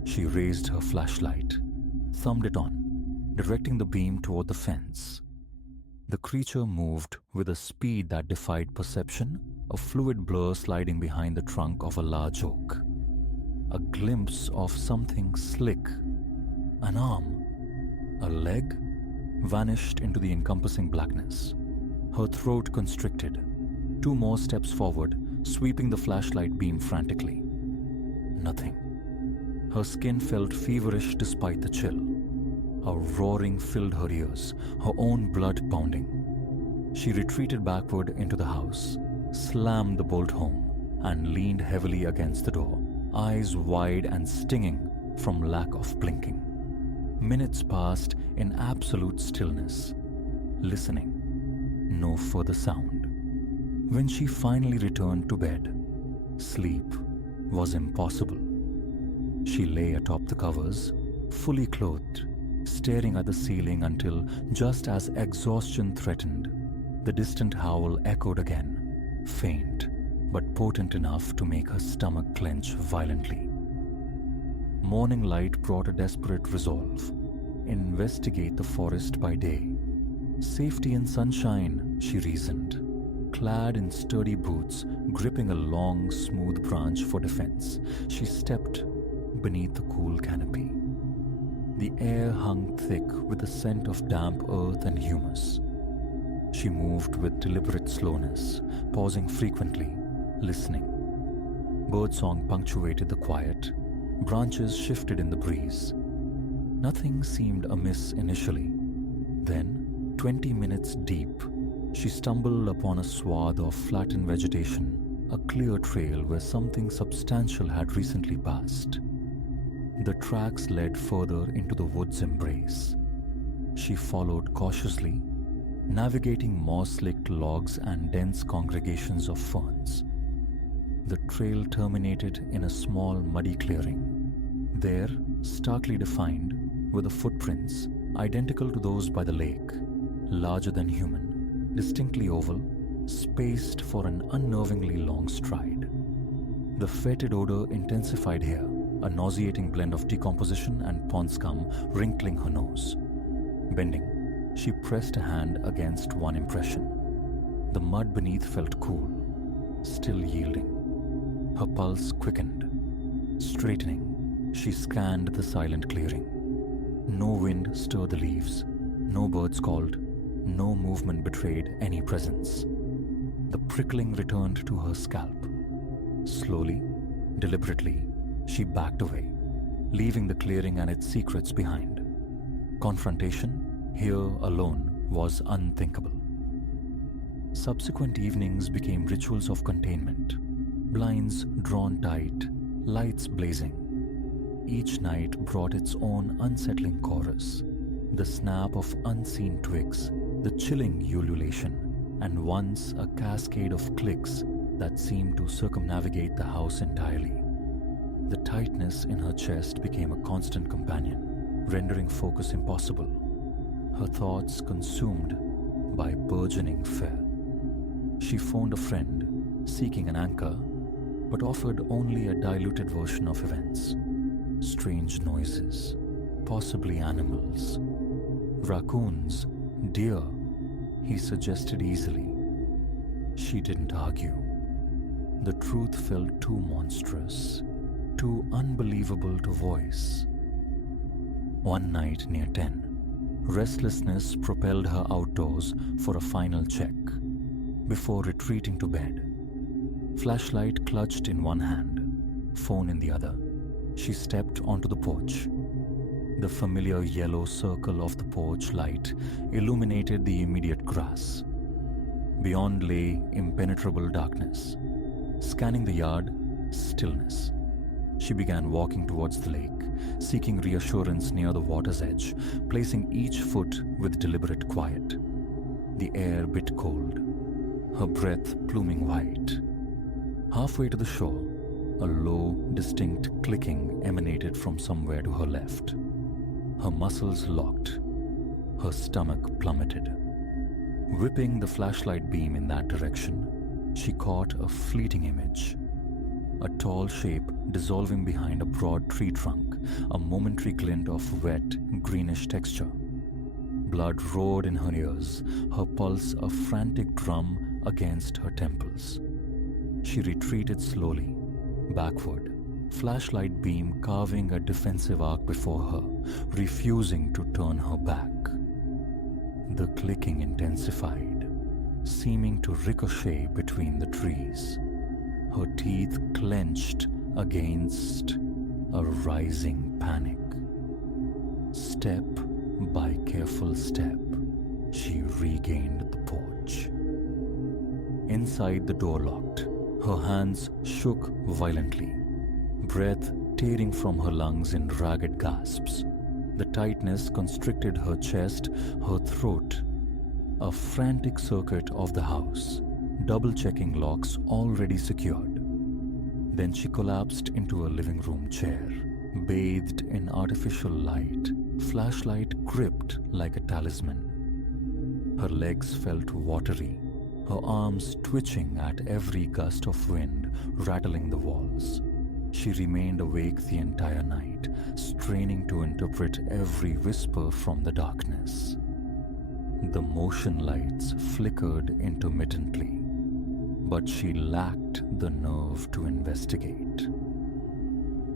She raised her flashlight, thumbed it on, directing the beam toward the fence. The creature moved with a speed that defied perception, a fluid blur sliding behind the trunk of a large oak. A glimpse of something slick, an arm, a leg, vanished into the encompassing blackness. Her throat constricted. 2 more steps forward, sweeping the flashlight beam frantically. Nothing. Her skin felt feverish despite the chill. A roaring filled her ears, her own blood pounding. She retreated backward into the house, slammed the bolt home, and leaned heavily against the door, eyes wide and stinging from lack of blinking. Minutes passed in absolute stillness, listening. No further sound. When she finally returned to bed, sleep was impossible. She lay atop the covers, fully clothed, staring at the ceiling until, just as exhaustion threatened, the distant howl echoed again, faint but potent enough to make her stomach clench violently. Morning light brought a desperate resolve. Investigate the forest by day. Safety in sunshine, she reasoned. Clad in sturdy boots, gripping a long, smooth branch for defense, she stepped beneath the cool canopy. The air hung thick with the scent of damp earth and humus. She moved with deliberate slowness, pausing frequently, listening. Birdsong punctuated the quiet. Branches shifted in the breeze. Nothing seemed amiss initially. Then, 20 minutes deep, she stumbled upon a swath of flattened vegetation, a clear trail where something substantial had recently passed. The tracks led further into the wood's embrace. She followed cautiously, navigating moss-licked logs and dense congregations of ferns. The trail terminated in a small muddy clearing. There, starkly defined, were the footprints, identical to those by the lake, larger than human, distinctly oval, spaced for an unnervingly long stride. The fetid odor intensified here, a nauseating blend of decomposition and pond scum wrinkling her nose. Bending, she pressed a hand against one impression. The mud beneath felt cool, still yielding. Her pulse quickened. Straightening, she scanned the silent clearing. No wind stirred the leaves, no birds called, no movement betrayed any presence. The prickling returned to her scalp. Slowly, deliberately, she backed away, leaving the clearing and its secrets behind. Confrontation, here alone, was unthinkable. Subsequent evenings became rituals of containment, blinds drawn tight, lights blazing. Each night brought its own unsettling chorus, the snap of unseen twigs, the chilling ululation, and once a cascade of clicks that seemed to circumnavigate the house entirely. The tightness in her chest became a constant companion, rendering focus impossible, her thoughts consumed by burgeoning fear. She phoned a friend, seeking an anchor, but offered only a diluted version of events. Strange noises, possibly animals. Raccoons, deer, he suggested easily. She didn't argue. The truth felt too monstrous, too unbelievable to voice. One night near 10, restlessness propelled her outdoors for a final check before retreating to bed. Flashlight clutched in one hand, phone in the other. She stepped onto the porch. The familiar yellow circle of the porch light illuminated the immediate grass. Beyond lay impenetrable darkness. Scanning the yard, stillness. She began walking towards the lake, seeking reassurance near the water's edge, placing each foot with deliberate quiet. The air bit cold, her breath pluming white. Halfway to the shore, A low, distinct clicking emanated from somewhere to her left. Her muscles locked. Her stomach plummeted. Whipping the flashlight beam in that direction, she caught a fleeting image. A tall shape dissolving behind a broad tree trunk, a momentary glint of wet, greenish texture. Blood roared in her ears, her pulse a frantic drum against her temples. She retreated slowly, backward, flashlight beam carving a defensive arc before her, refusing to turn her back. The clicking intensified, seeming to ricochet between the trees. Her teeth clenched against a rising panic. Step by careful step, she regained the porch. Inside, the door locked. Her hands shook violently, breath tearing from her lungs in ragged gasps. The tightness constricted her chest, her throat. A frantic circuit of the house, double-checking locks already secured. Then she collapsed into a living room chair, bathed in artificial light, flashlight gripped like a talisman. Her legs felt watery, her arms twitching at every gust of wind rattling the walls. She remained awake the entire night, straining to interpret every whisper from the darkness. The motion lights flickered intermittently, but she lacked the nerve to investigate.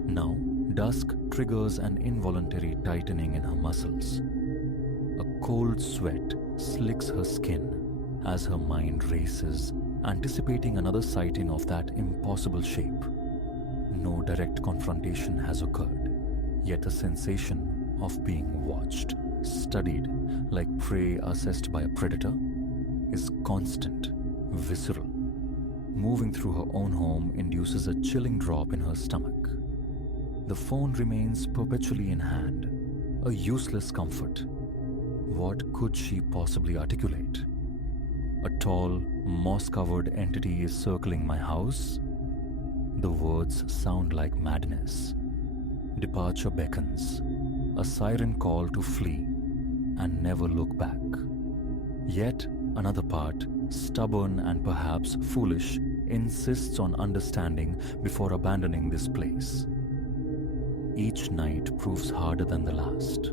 Now, dusk triggers an involuntary tightening in her muscles. A cold sweat slicks her skin as her mind races, anticipating another sighting of that impossible shape. No direct confrontation has occurred, yet a sensation of being watched, studied like prey assessed by a predator, is constant, visceral. Moving through her own home induces a chilling drop in her stomach. The phone remains perpetually in hand, a useless comfort. What could she possibly articulate? A tall, moss-covered entity is circling my house? The words sound like madness. Departure beckons, a siren call to flee and never look back. Yet another part, stubborn and perhaps foolish, insists on understanding before abandoning this place. Each night proves harder than the last.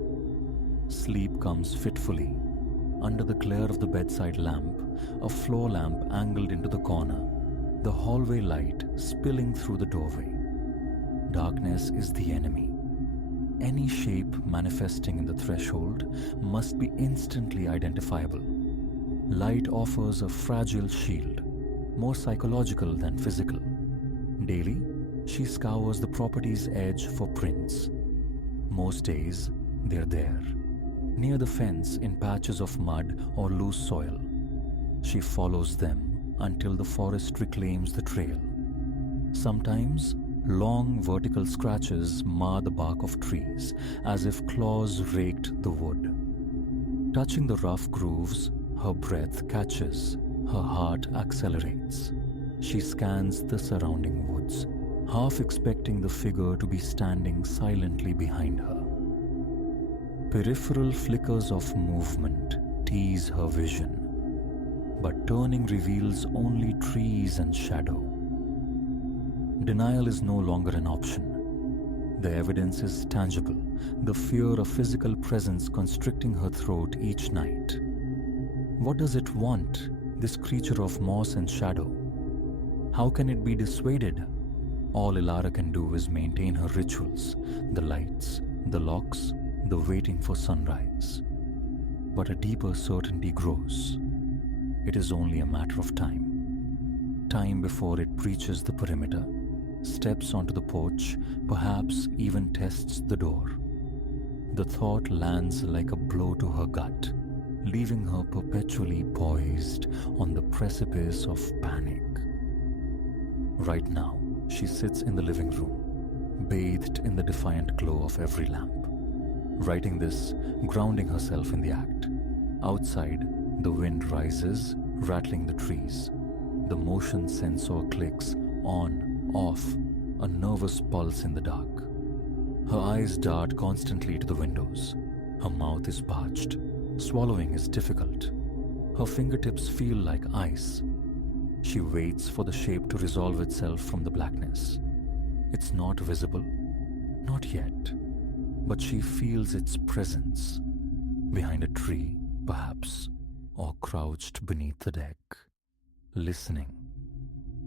Sleep comes fitfully. Under the glare of the bedside lamp, a floor lamp angled into the corner, the hallway light spilling through the doorway. Darkness is the enemy. Any shape manifesting in the threshold must be instantly identifiable. Light offers a fragile shield, more psychological than physical. Daily, she scours the property's edge for prints. Most days, they're there, near the fence in patches of mud or loose soil. She follows them until the forest reclaims the trail. Sometimes, long vertical scratches mar the bark of trees, as if claws raked the wood. Touching the rough grooves, her breath catches, her heart accelerates. She scans the surrounding woods, half expecting the figure to be standing silently behind her. Peripheral flickers of movement tease her vision, but turning reveals only trees and shadow. Denial is no longer an option. The evidence is tangible, the fear of physical presence constricting her throat each night. What does it want, this creature of moss and shadow? How can it be dissuaded? All Ilara can do is maintain her rituals, the lights, the locks, the waiting for sunrise. But a deeper certainty grows. It is only a matter of time. Time before it breaches the perimeter, steps onto the porch, perhaps even tests the door. The thought lands like a blow to her gut, leaving her perpetually poised on the precipice of panic. Right now, she sits in the living room, bathed in the defiant glow of every lamp. Writing this, grounding herself in the act. Outside, the wind rises, rattling the trees. The motion sensor clicks on, off, a nervous pulse in the dark. Her eyes dart constantly to the windows. Her mouth is parched. Swallowing is difficult. Her fingertips feel like ice. She waits for the shape to resolve itself from the blackness. It's not visible, not yet, but she feels its presence behind a tree, perhaps, or crouched beneath the deck, listening.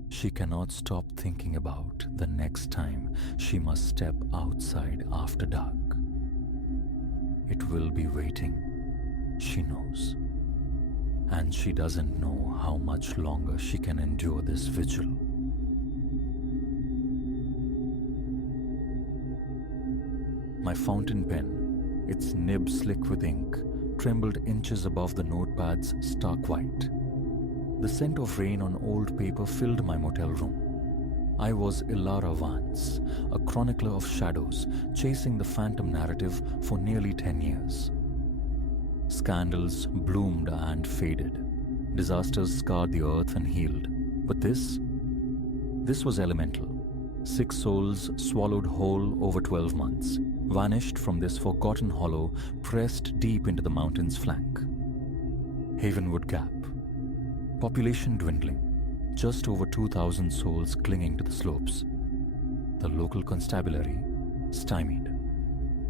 She cannot stop thinking about the next time she must step outside after dark. It will be waiting, she knows. And she doesn't know how much longer she can endure this vigil. My fountain pen, its nib slick with ink, trembled inches above the notepad's stark white. The scent of rain on old paper filled my motel room. I was Ilara Vance, a chronicler of shadows, chasing the phantom narrative for nearly 10 years. Scandals bloomed and faded. Disasters scarred the earth and healed. But this was elemental. 6 souls swallowed whole over 12 months, vanished from this forgotten hollow pressed deep into the mountain's flank. Havenwood Gap. Population dwindling. Just over 2,000 souls clinging to the slopes. The local constabulary stymied.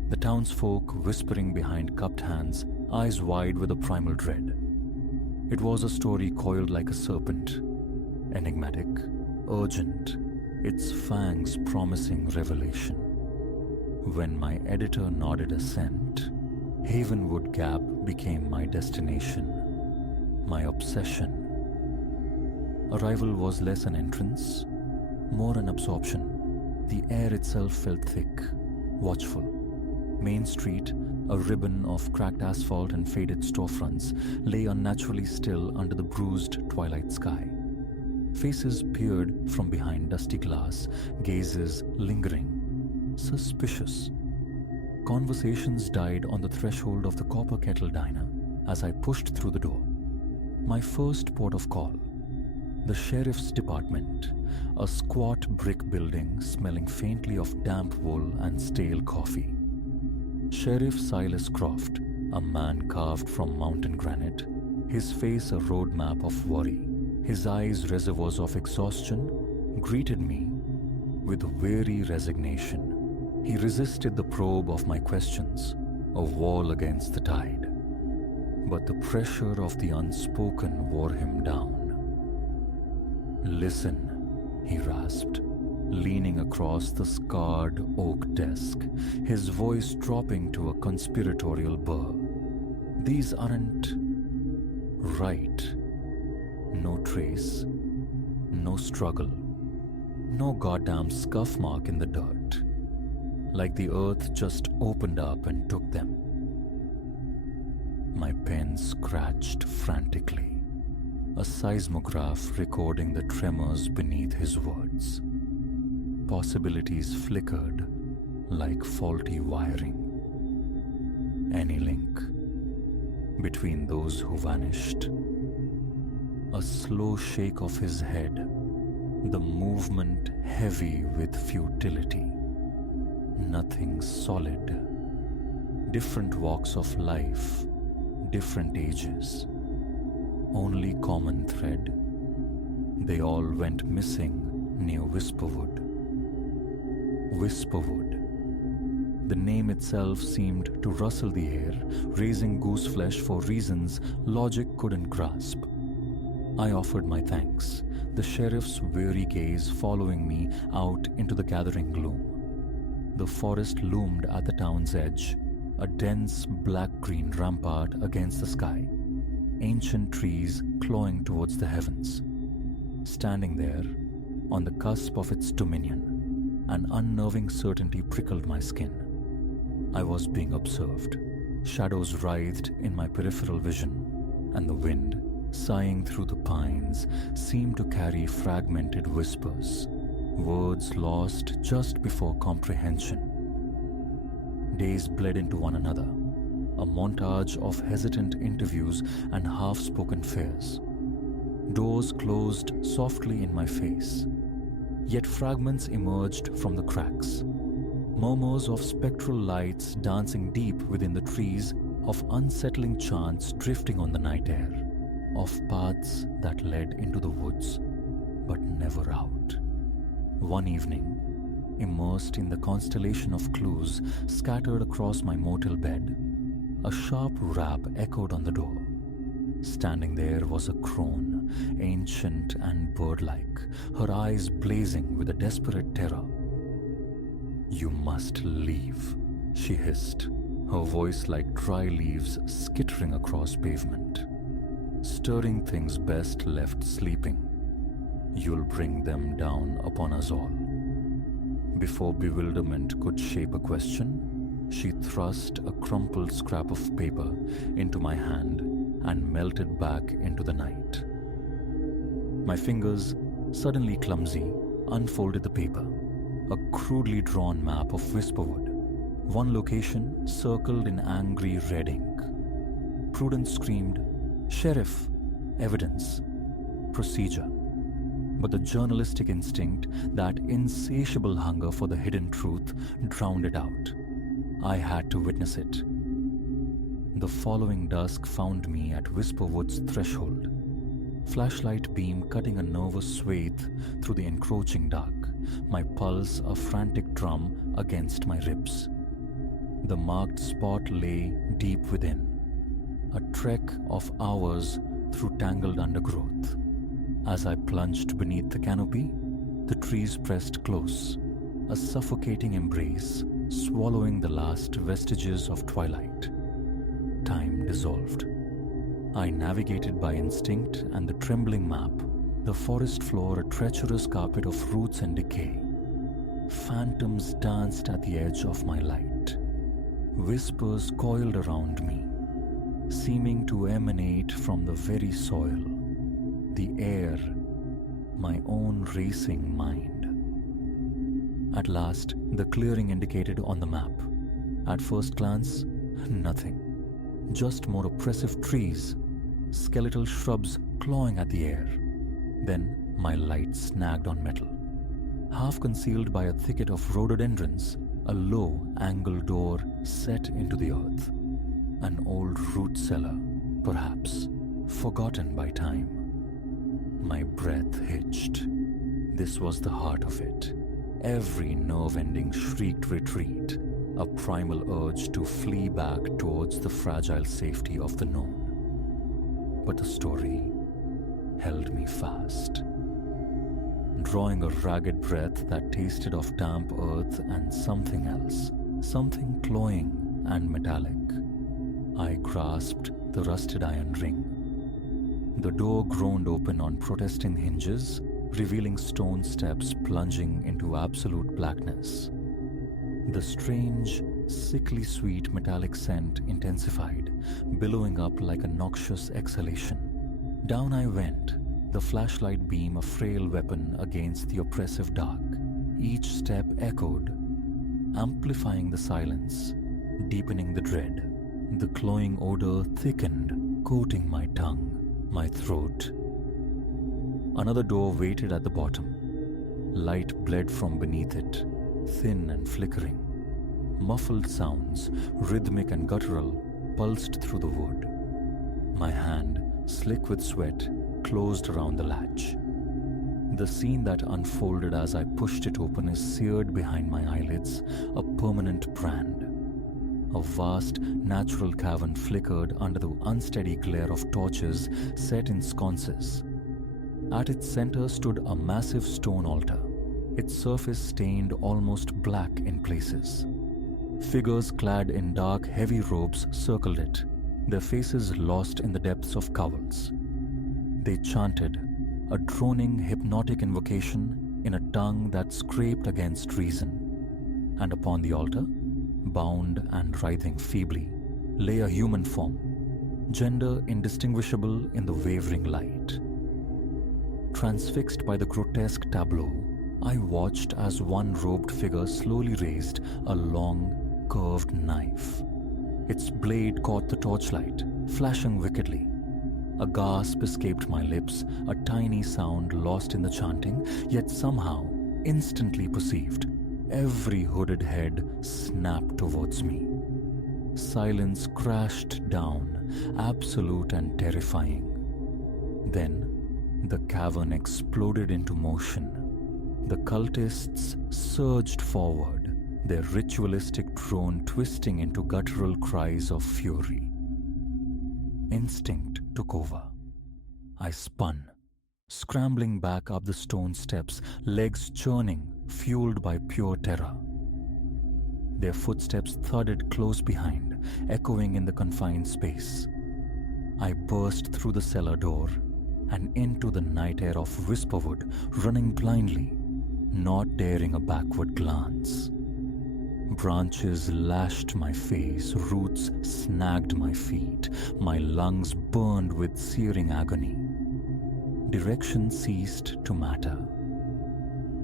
The townsfolk whispering behind cupped hands, eyes wide with a primal dread. It was a story coiled like a serpent, enigmatic, urgent, its fangs promising revelation. When my editor nodded assent, Havenwood Gap became my destination, my obsession. Arrival was less an entrance, more an absorption. The air itself felt thick, watchful. Main Street, a ribbon of cracked asphalt and faded storefronts, lay unnaturally still under the bruised twilight sky. Faces peered from behind dusty glass, gazes lingering, suspicious. Conversations died on the threshold of the Copper Kettle Diner as I pushed through the door. My first port of call. The sheriff's department, a squat brick building smelling faintly of damp wool and stale coffee. Sheriff Silas Croft, a man carved from mountain granite, his face a roadmap of worry, his eyes reservoirs of exhaustion, greeted me with weary resignation. He resisted the probe of my questions, a wall against the tide. But the pressure of the unspoken wore him down. "Listen," he rasped, leaning across the scarred oak desk, his voice dropping to a conspiratorial burr. "These aren't right. No trace, no struggle, no goddamn scuff mark in the dirt. Like the earth just opened up and took them." My pen scratched frantically, a seismograph recording the tremors beneath his words. Possibilities flickered like faulty wiring. Any link between those who vanished? A slow shake of his head, the movement heavy with futility. Nothing solid. Different walks of life, different ages. Only common thread. They all went missing near Whisperwood. Whisperwood. The name itself seemed to rustle the air, raising gooseflesh for reasons logic couldn't grasp. I offered my thanks, the sheriff's weary gaze following me out into the gathering gloom. The forest loomed at the town's edge, a dense black-green rampart against the sky, ancient trees clawing towards the heavens. Standing there, on the cusp of its dominion, an unnerving certainty prickled my skin. I was being observed. Shadows writhed in my peripheral vision, and the wind, sighing through the pines, seemed to carry fragmented whispers, words lost just before comprehension. Days bled into one another, a montage of hesitant interviews and half-spoken fears. Doors closed softly in my face. Yet fragments emerged from the cracks. Murmurs of spectral lights dancing deep within the trees, of unsettling chants drifting on the night air, of paths that led into the woods but never out. One evening, immersed in the constellation of clues scattered across my motel bed, a sharp rap echoed on the door. Standing there was a crone, ancient and bird-like, her eyes blazing with a desperate terror. "You must leave," she hissed, her voice like dry leaves skittering across pavement. "Stirring things best left sleeping. You'll bring them down upon us all." Before bewilderment could shape a question, she thrust a crumpled scrap of paper into my hand and melted back into the night. My fingers, suddenly clumsy, unfolded the paper, a crudely drawn map of Whisperwood, one location circled in angry red ink. Prudence screamed, "Sheriff! Evidence! Procedure!" But the journalistic instinct, that insatiable hunger for the hidden truth, drowned it out. I had to witness it. The following dusk found me at Whisperwood's threshold, flashlight beam cutting a nervous swathe through the encroaching dark, my pulse a frantic drum against my ribs. The marked spot lay deep within, a trek of hours through tangled undergrowth. As I plunged beneath the canopy, the trees pressed close, a suffocating embrace, swallowing the last vestiges of twilight. Time dissolved. I navigated by instinct and the trembling map, the forest floor a treacherous carpet of roots and decay. Phantoms danced at the edge of my light. Whispers coiled around me, seeming to emanate from the very soil, the air, my own racing mind. At last, the clearing indicated on the map. At first glance, nothing. Just more oppressive trees, skeletal shrubs clawing at the air. Then my light snagged on metal. Half concealed by a thicket of rhododendrons, a low, angled door set into the earth. An old root cellar, perhaps, forgotten by time. My breath hitched. This was the heart of it. Every nerve-ending shrieked retreat, a primal urge to flee back towards the fragile safety of the known. But the story held me fast. Drawing a ragged breath that tasted of damp earth and something else, something cloying and metallic, I grasped the rusted iron ring. The door groaned open on protesting hinges, revealing stone steps plunging into absolute blackness. The strange, sickly sweet metallic scent intensified, billowing up like a noxious exhalation. Down I went, the flashlight beam a frail weapon against the oppressive dark. Each step echoed, amplifying the silence, deepening the dread. The cloying odor thickened, coating my tongue, my throat. Another door waited at the bottom. Light bled from beneath it, thin and flickering. Muffled sounds, rhythmic and guttural, pulsed through the wood. My hand, slick with sweat, closed around the latch. The scene that unfolded as I pushed it open is seared behind my eyelids, a permanent brand. A vast, natural cavern flickered under the unsteady glare of torches set in sconces. At its center stood a massive stone altar, its surface stained almost black in places. Figures clad in dark, heavy robes circled it, their faces lost in the depths of cowls. They chanted, a droning, hypnotic invocation in a tongue that scraped against reason. And upon the altar, bound and writhing feebly, lay a human form, gender indistinguishable in the wavering light. Transfixed by the grotesque tableau, I watched as one robed figure slowly raised a long, curved knife. Its blade caught the torchlight, flashing wickedly. A gasp escaped my lips, a tiny sound lost in the chanting, yet somehow instantly perceived. Every hooded head snapped towards me. Silence crashed down, absolute and terrifying. Then, the cavern exploded into motion. The cultists surged forward, their ritualistic drone twisting into guttural cries of fury. Instinct took over. I spun, scrambling back up the stone steps, legs churning, fueled by pure terror. Their footsteps thudded close behind, echoing in the confined space. I burst through the cellar door and into the night air of Whisperwood, running blindly, not daring a backward glance. Branches lashed my face, roots snagged my feet, my lungs burned with searing agony. Direction ceased to matter.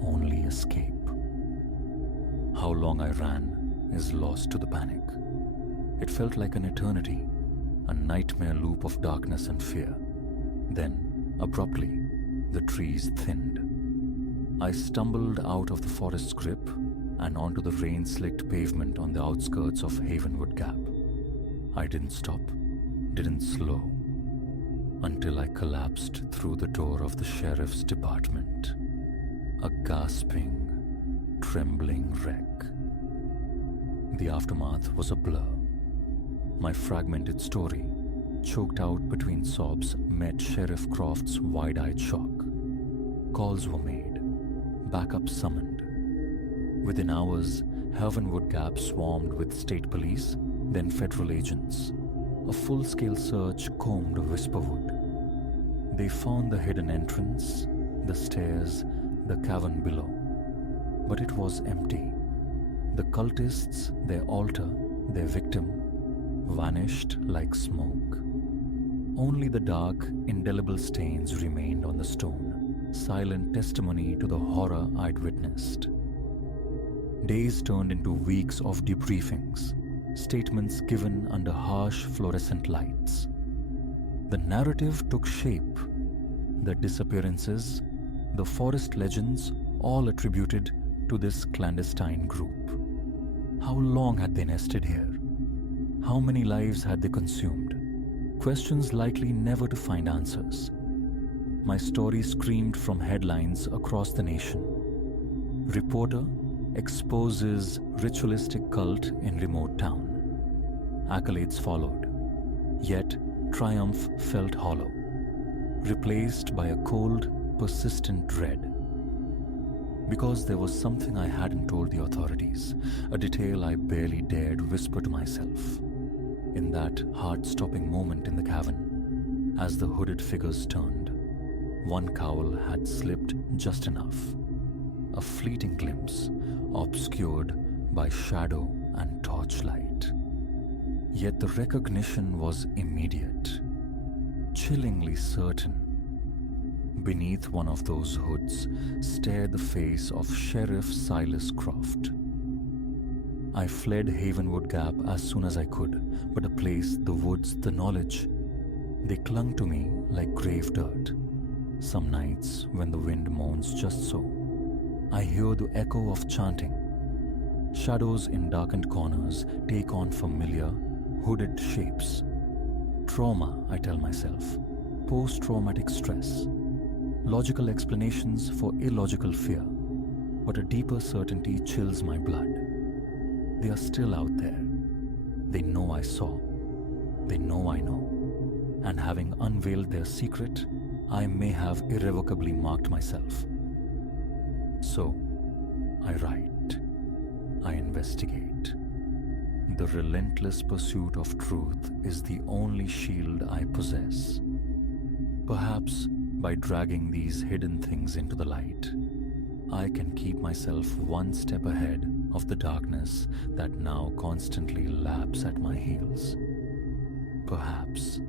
Only escape. How long I ran is lost to the panic. It felt like an eternity, a nightmare loop of darkness and fear. Then, abruptly, the trees thinned. I stumbled out of the forest's grip and onto the rain-slicked pavement on the outskirts of Havenwood Gap. I didn't stop, didn't slow, until I collapsed through the door of the sheriff's department, a gasping, trembling wreck. The aftermath was a blur. My fragmented story, choked out between sobs, met Sheriff Croft's wide-eyed shock. Calls were made, backup summoned. Within hours, Havenwood Gap swarmed with state police, then federal agents. A full-scale search combed Whisperwood. They found the hidden entrance, the stairs, the cavern below. But it was empty. The cultists, their altar, their victim, vanished like smoke. Only the dark, indelible stains remained on the stone, silent testimony to the horror I'd witnessed. Days turned into weeks of debriefings, statements given under harsh fluorescent lights. The narrative took shape. The disappearances, the forest legends, all attributed to this clandestine group. How long had they nested here? How many lives had they consumed? Questions likely never to find answers. My story screamed from headlines across the nation. Reporter exposes ritualistic cult in remote town. Accolades followed. Yet, triumph felt hollow, replaced by a cold, persistent dread. Because there was something I hadn't told the authorities, a detail I barely dared whisper to myself. In that heart-stopping moment in the cavern, as the hooded figures turned, one cowl had slipped just enough. A fleeting glimpse, obscured by shadow and torchlight. Yet the recognition was immediate, chillingly certain. Beneath one of those hoods stared the face of Sheriff Silas Croft. I fled Havenwood Gap as soon as I could, but the place, the woods, the knowledge, they clung to me like grave dirt. Some nights, when the wind moans just so, I hear the echo of chanting. Shadows in darkened corners take on familiar, hooded shapes. Trauma, I tell myself. Post-traumatic stress. Logical explanations for illogical fear. But a deeper certainty chills my blood. They are still out there. They know I saw. They know I know. And having unveiled their secret, I may have irrevocably marked myself. So, I write. I investigate. The relentless pursuit of truth is the only shield I possess. Perhaps by dragging these hidden things into the light, I can keep myself one step ahead of the darkness that now constantly laps at my heels. Perhaps